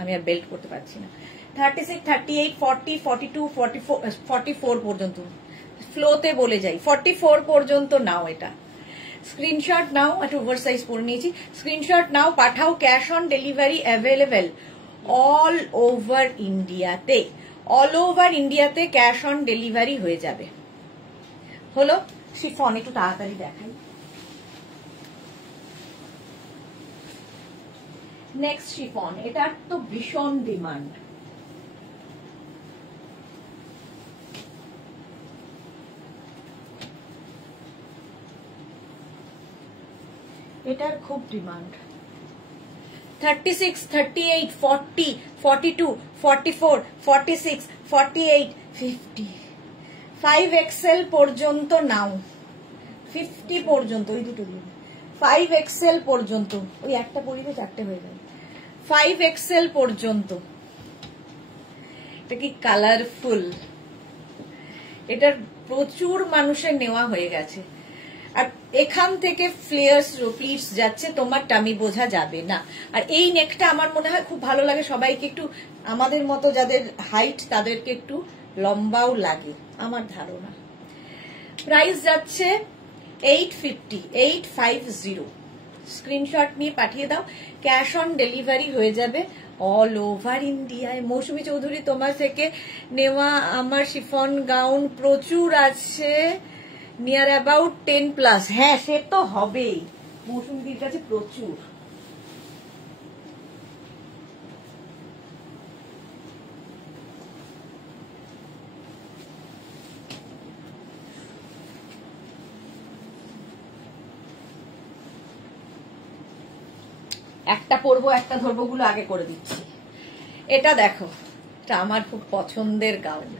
আমি আর বেল্ট পরতে পারছি না। 36, 38, 40, 42, 44 পর্যন্ত, ফ্লোতে বলে যাই 44 পর্যন্ত নাও। এটা স্ক্রিনশট নাও, একটা ওভার সাইজ পরে নিয়েছি, স্ক্রিনশট নাও, পাঠাও। Cash on delivery available all over ইন্ডিয়াতে, অল ওভার ইন্ডিয়াতে ক্যাশ অন ডেলিভারি হয়ে যাবে। হলো শিফন, একটু তাড়াতাড়ি দেখাই। নেক্সট শিফন, এটার তো ভীষণ ডিমান্ড। এটার খুব ডিমান্ড। 36, 38, 40, 42, 44, 46, 48, 50, 5XL পর্যন্ত নাও। 50 পর্যন্ত, ওই দুটো দিয়ে 5XL পর্যন্ত, ওই একটা পরিবে 4টে হয়ে যাবে। 5XL পর্যন্ত। এটা কি কালারফুল, এটার প্রচুর মানুষের নেওয়া হয়ে গেছে। আর এখান থেকে ফ্লেয়ার্স প্লিটস যাচ্ছে, তোমার টামি বোঝা যাবে না। আর এই নেকটা আমার মনে হয় খুব ভালো লাগে সবাইকে, একটু আমাদের মতো যাদের হাইট তাদেরকে একটু লম্বাও লাগে আমার ধারণা। প্রাইস যাচ্ছে 850, 850। স্ক্রিনশট নিয়ে পাঠিয়ে দাও, ক্যাশ অন ডেলিভারি হয়ে যাবে অল ওভার ইন্ডিয়ায়। মৌসুমী চৌধুরী, তোমার থেকে নেওয়া আমার শিফন গাউন প্রচুর আছে, নিয়ার অ্যাবাউট 10+। হ্যাঁ, সে তো হবেই, মৌসুমীর কাছে প্রচুর। একটা পরবো একটা ধরবো গুলো আগে করে দিচ্ছি। এটা দেখো, এটা আমার খুব পছন্দের গাউন,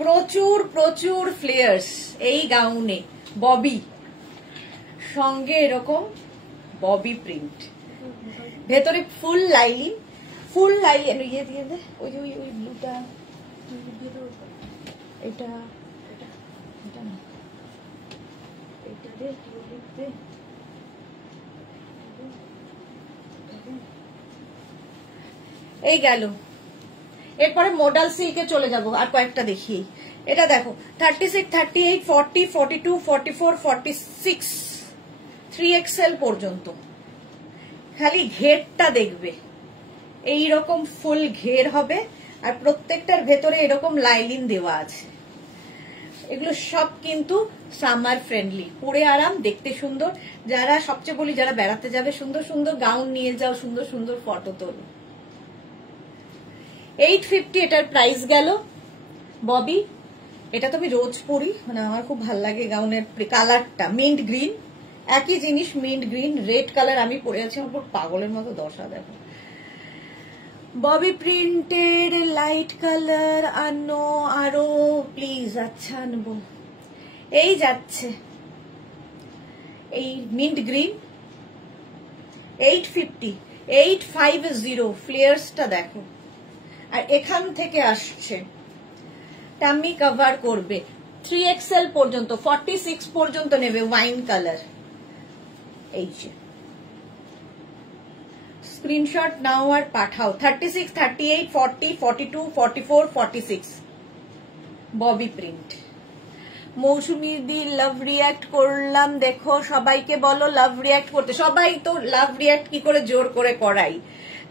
প্রচুর প্রচুর ফ্লেয়ার্স এই গাউনে। ববি সঙ্গে এরকম ববি প্রিন্ট, ভেতরে ফুল লাইলিন, ফুল লাইলিন। ইয়ে দিয়ে দে, ওই যে ওই ব্লুটা, এটা এটা না, এটা দে, দে। এই গেল, এরপরে মডাল সিল্কে চলে যাব, আর কয়েকটা দেখি। এটা দেখো 36, 38, 40, 42, 44, 46, 3XL পর্যন্ত। খালি ঘেরটা দেখবে, এই রকম ফুল ঘের হবে, আর প্রত্যেকটার ভেতরে এরকম লাইলিন দেওয়া আছে। এগুলো সব কিন্তু সামার ফ্রেন্ডলি, পরে আরাম, দেখতে সুন্দর। যারা সবচেয়ে বলি, যারা বেড়াতে যাবে সুন্দর সুন্দর গাউন নিয়ে যাও, সুন্দর সুন্দর ফটো তোলো। 850 এটার প্রাইস গেল। ববি, এটা তো আমি রোজ পরি, মানে আমার খুব ভালো লাগে গাউনের কালারটা, মিন্ট গ্রিন, একই জিনিস, মিন্ট গ্রিন, রেড কালার আমি পরে আছি, আমার পাগলের মতো দশা। দেখো ববি প্রিন্টেড লাইট কালার, আরো প্লিজ। আচ্ছা আনবো, এই যাচ্ছে এই মিন্ট গ্রিন, 850, 850। ফ্লেয়ার্সটা দেখো, আর এখান থেকে আসছে টাম্মি কভার করবে, 3XL পর্যন্ত 46 পর্যন্ত নেবে ওয়াইন কালার। এই যে স্ক্রিনশট নাও আর পাঠাও। 36, 38, 40, 42, 44, 46 ববি প্রিন্ট। মৌসুমী দি লাভ রিয়াক্ট করলাম, দেখো সবাইকে বলো লাভ রিয়াক্ট করতে। সবাই তো লাভ রিয়াক্ট কি করে জোর করে করাই,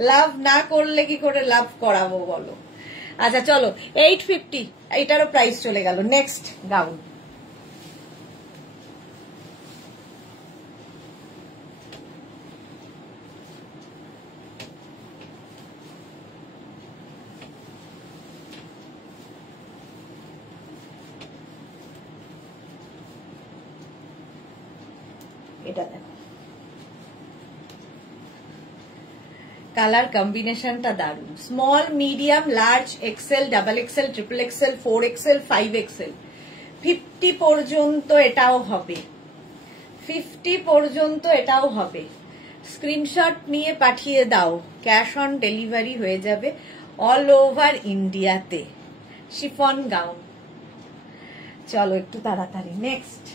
লাভ না করলে কি করে লাভ করাবো বলো। আচ্ছা চলো 850, এটারও প্রাইস চলে গেল। নেক্সট গাউন, এটা দেখো কালার কম্বিনেশনটা দারুন। Small, medium, large, XL, double XL, triple XL, 4XL, 5XL, 50 পর্যন্ত এটাও হবে, 50 পর্যন্ত এটাও হবে। স্ক্রিনশট নিয়ে পাঠিয়ে দাও, ক্যাশ অন ডেলিভারি হয়ে যাবে অল ওভার ইন্ডিয়াতে। Chiffon gown. চলো একটু তাড়াতাড়ি নেক্সট।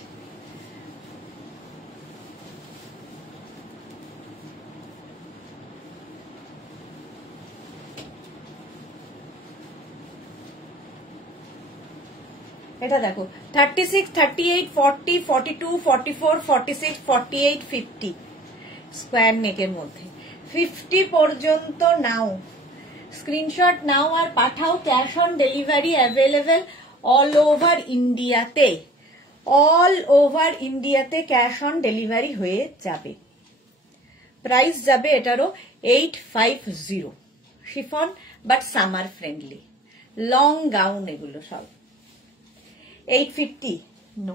এটা দেখো 36, 38, 40, 42, 44, 46, 48, 50 স্কোয়ার নেকের মধ্যে 50 পর্যন্ত নাও। স্ক্রিনশট নাও আর পাঠাও, cash on delivery available all over ইন্ডিয়াতে। অল ওভার ইন্ডিয়াতে ক্যাশ অন ডেলিভারি হয়ে যাবে। প্রাইস যাবে এটারও 850। Chiffon but summer friendly, long gown এগুলো সব। 850 নো।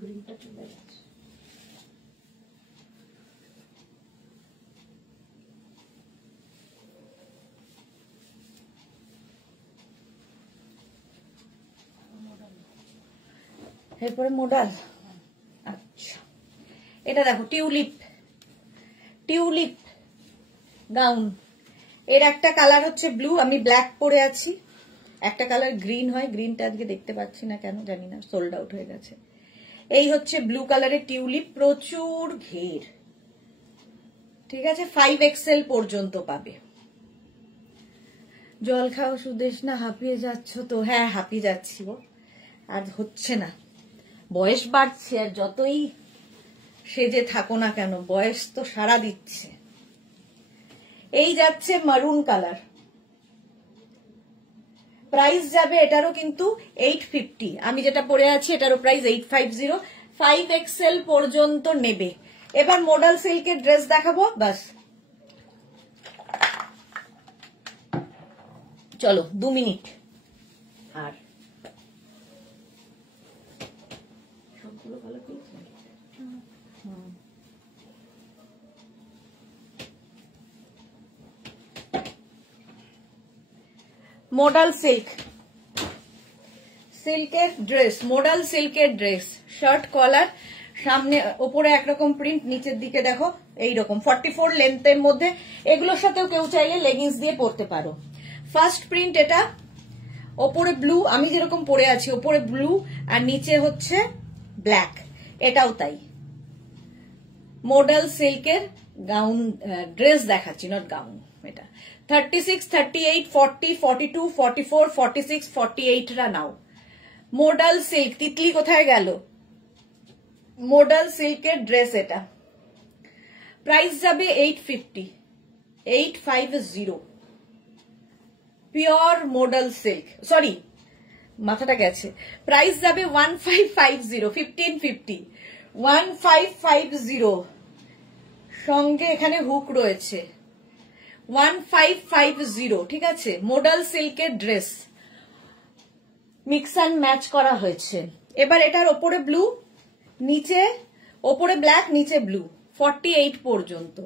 গ্রিনটা চলে যাচ্ছে। এরপরে মোডাল। আচ্ছা এটা দেখো টিউলিপ, টিউলিপ গাউন। এর একটা কালার হচ্ছে ব্লু, আমি ব্ল্যাক পরে আছি। একটা কালার গ্রিন হয়, গ্রিনটা আজকে দেখতে পাচ্ছি না কেন জানি না, সোল্ড আউট হয়ে গেছে। এই হচ্ছে ব্লু কালারের টিউলিপ, প্রচুর ঘের, ঠিক আছে। 5XL পর্যন্ত পাবে। জল খাও সুদেশ না, হাঁপিয়ে যাচ্ছ তো? হ্যাঁ হাঁপিয়ে যাচ্ছি গো, আর হচ্ছে না, বয়স বাড়ছে, আর যতই সেজে থাকো না কেন বয়স তো সারা দিচ্ছে। এই যাচ্ছে মারুন কালার, প্রাইস যাবে এটারও কিন্তু 850। আমি যেটা পরে আছি এটারও প্রাইস 850। 5XL পর্যন্ত নেবে। এবার মডাল সিল্কের ড্রেস দেখাবো, বাস চলো 2 মিনিট। আর সবগুলো ভালো করেছে। মডাল সিল্ক, সিল্কের ড্রেস, মডাল সিল্কের ড্রেস, শার্ট কলার, সামনে ওপরে একরকম প্রিন্ট, নিচের দিকে দেখো এইরকম 44 লেন্থের মধ্যে। এগুলোর সাথেও কেউ চাইলে লেগিংস দিয়ে পরতে পারো। ফার্স্ট প্রিন্ট এটা, ওপরে ব্লু, আমি যেরকম পরে আছি ওপরে ব্লু আর নিচে হচ্ছে ব্ল্যাক, এটাও তাই। মডাল সিল্কের গাউন ড্রেস দেখাচ্ছি, নট গাউন। এটা 36, 38, 40, 42, 44, 46, 48 রা নাও। মডাল সিল্ক, তিতলি কোথায় গেল? মডাল সিল্কের ড্রেস এটা, প্রাইস যাবে 850, 850। পিওর মডাল সিল্ক, সরি মাথাটা গেছে, প্রাইস যাবে 1550, 1550, 1550। সঙ্গে এখানে হুক রয়েছে, 1550, ঠিক আছে। মডাল সিল্কের ড্রেস মিক্স অ্যান্ড ম্যাচ করা হয়েছে। এবার এটার ওপরে ব্লু, নিচে ওপরে ব্ল্যাক, নিচে ব্লু, 48 পর্যন্ত।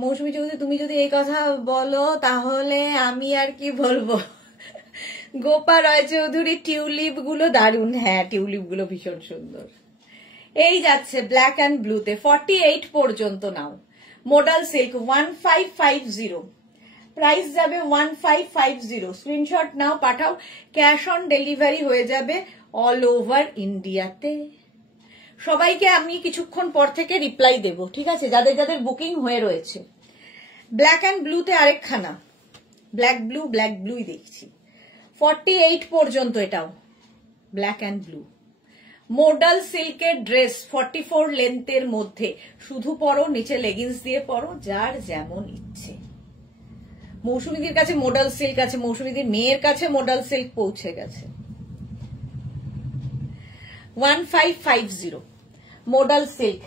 মৌসুমী চৌধুরী তুমি যদি এই কথা বলো তাহলে আমি আর কি বলবো। গোপা রয় চৌধুরী টিউলিপ গুলো দারুন, হ্যাঁ টিউলিপ গুলো ভীষণ সুন্দর। এই যাচ্ছে ব্ল্যাক অ্যান্ড ব্লুতে 48 পর্যন্ত নাও। মোডাল সিল্ক 1550, প্রাইস যাবে 1550। স্ক্রিনশট নাও, পাঠাও, ক্যাশ অন ডেলিভারি হয়ে যাবে অল ওভার ইন্ডিয়াতে। সবাইকে আমি কিছুক্ষণ পর থেকে রিপ্লাই দেব, ঠিক আছে, যাদের যাদের বুকিং হয়ে রয়েছে। ব্ল্যাক অ্যান্ড ব্লুতে আরেকখানা ব্ল্যাক ব্লুই দেখছি 48 পর্যন্ত, এটাও ব্ল্যাক অ্যান্ড ব্লু। মোডাল সিল্কের ড্রেস 44 লেন্থের মধ্যে, শুধু পরো, নিচে লেগিংস দিয়ে পরো, যার যেমন ইচ্ছে। মৌসুমীদির কাছে মোডাল সিল্ক আছে, মৌসুমীদির মেয়ের কাছে মোডাল সিল্ক পৌঁছে গেছে। 1550 মোডাল সিল্ক।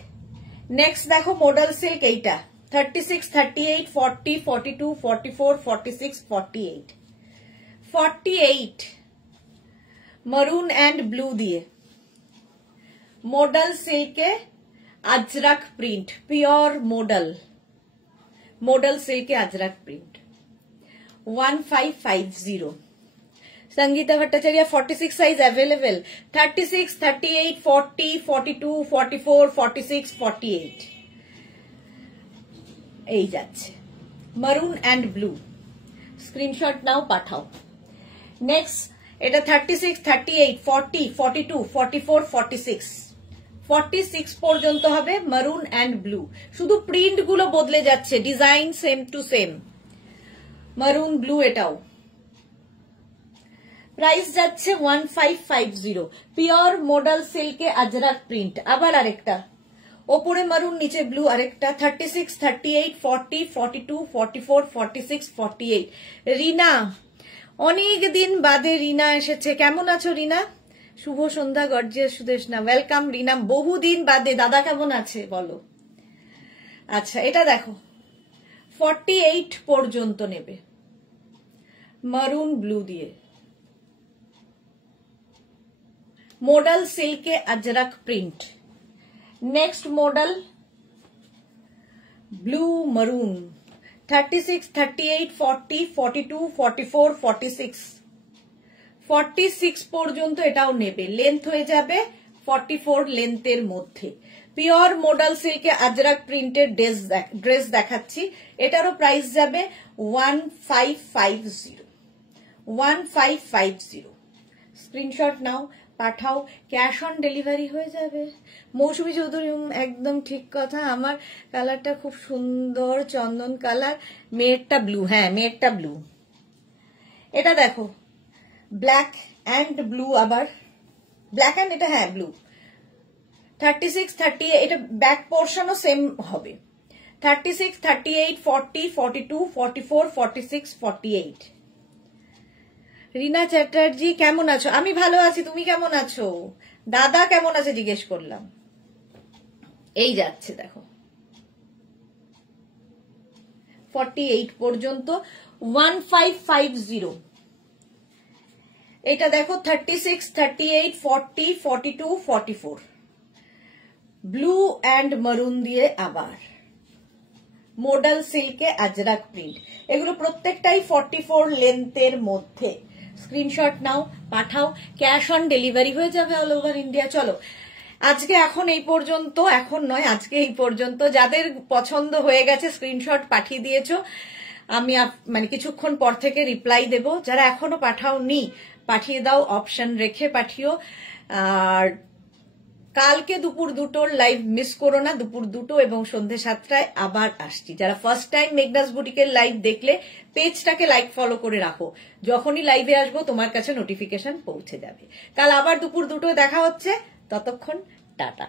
নেক্সট দেখো মোডাল সিল্ক, এইটা 36, 38, 40, 42, 44, 46, 48, 48 মারুন অ্যান্ড ব্লু দিয়ে। মোডাল সিল্কে আজরাক প্রিন্ট, পিওর মোডাল সিল্কে ajrak print 1550। Sangeeta Bhattacharya 46 size available, 36, 38, 40, 42, 44, 46, 48 এই যাচ্ছে মারুন অ্যান্ড ব্লু। স্ক্রিনশট নাও, পাঠাও। নেক্সট এটা 36, 38, 40, 42, 44, 46, 46 পর্যন্ত হবে মারুন অ্যান্ড ব্লু। শুধু প্রিন্ট গুলো বদলে যাচ্ছে, design same to same. Maroon blue এটাও প্রাইস যাচ্ছে 1550। পিওর মোডাল সিল্কে আজরাক প্রিন্ট। আবার আরেকটা, ওপরে মারুন নিচে ব্লু, আরেকটা 36, 38, 40, 42, 44, 46, 48। রিনা, অনেক দিন বাদে রিনা এসেছে। কেমন আছো রিনা? শুভ সন্ধ্যা গর্জিয়াস সুদেশনা, ওয়েলকাম রিনা, বহুদিন বাদে। দাদা কেমন আছে বলো? আচ্ছা, এটা দেখো 48 পর্যন্ত নেবে, মারুন ব্লু দিয়ে। মোডাল সিল্কে ajrak print. Next modal blue maroon 36, 38, 40, 42, 44, 46, 46 পর্যন্ত এটাও নেবে। লেন্থ হয়ে যাবে 44 লেন্থের মধ্যে। পিওর মোডাল সিল্কে আজরাক প্রিন্টের ড্রেস দেখাচ্ছি। এটারও প্রাইস যাবে 1550, 1550। স্ক্রিনশট নাও, পাঠাও, ক্যাশ অন ডেলিভারি হয়ে যাবে। মৌসুমী চৌধুরী, একদম ঠিক কথা, আমার কালারটা খুব সুন্দর, চন্দন কালার। মেয়েরটা ব্লু, হ্যাঁ মেয়েরটা ব্লু। এটা দেখো ব্ল্যাক অ্যান্ড ব্লু, আবার ব্ল্যাক অ্যান্ড, এটা হ্যাঁ ব্লু। 36, 38, এটা ব্যাক পোর্শনও সেম হবে। 36, 38, 40, 42, 44, 46, 48। রিনা চ্যাটার্জি কেমন আছো? আমি ভালো আছি, তুমি কেমন আছো? দাদা কেমন আছে জিজ্ঞেস করলাম। এই যাচ্ছে দেখো 48 পর্যন্ত 1550। এটা দেখো 36, 38, 40, 42, 44 ব্লু অ্যান্ড মারুন দিয়ে। আবার মোডাল সিল্কে আজরাক প্রিন্ট। এগুলো প্রত্যেকটাই 44 লেন্থের মধ্যে। স্ক্রিনশট নাও, পাঠাও, ক্যাশ অন ডেলিভারি হয়ে যাবে অল ওভার ইন্ডিয়া। চলো আজকে এখন এই পর্যন্ত, এখন নয় আজকে এই পর্যন্ত। যাদের পছন্দ হয়ে গেছে স্ক্রিনশট পাঠিয়ে দিয়েছো, আমি মানে কিছুক্ষণ পর থেকে রিপ্লাই দেব। যারা এখনো পাঠাওনি পাঠিয়ে দাও, অপশন রেখে পাঠিও। আর কালকে দুপুর 2টোর লাইভ মিস করো না। দুপুর 2টো এবং সন্ধ্যে 7টায় আবার আসছি। যারা ফার্স্ট টাইম মেঘনাস বুটিকের লাইভ দেখলে পেজটাকে লাইক ফলো করে রাখো, যখনই লাইভে আসবো তোমার কাছে নোটিফিকেশন পৌঁছে যাবে। কাল আবার দুপুর 2টোয় দেখা হচ্ছে, ততক্ষণ টাটা।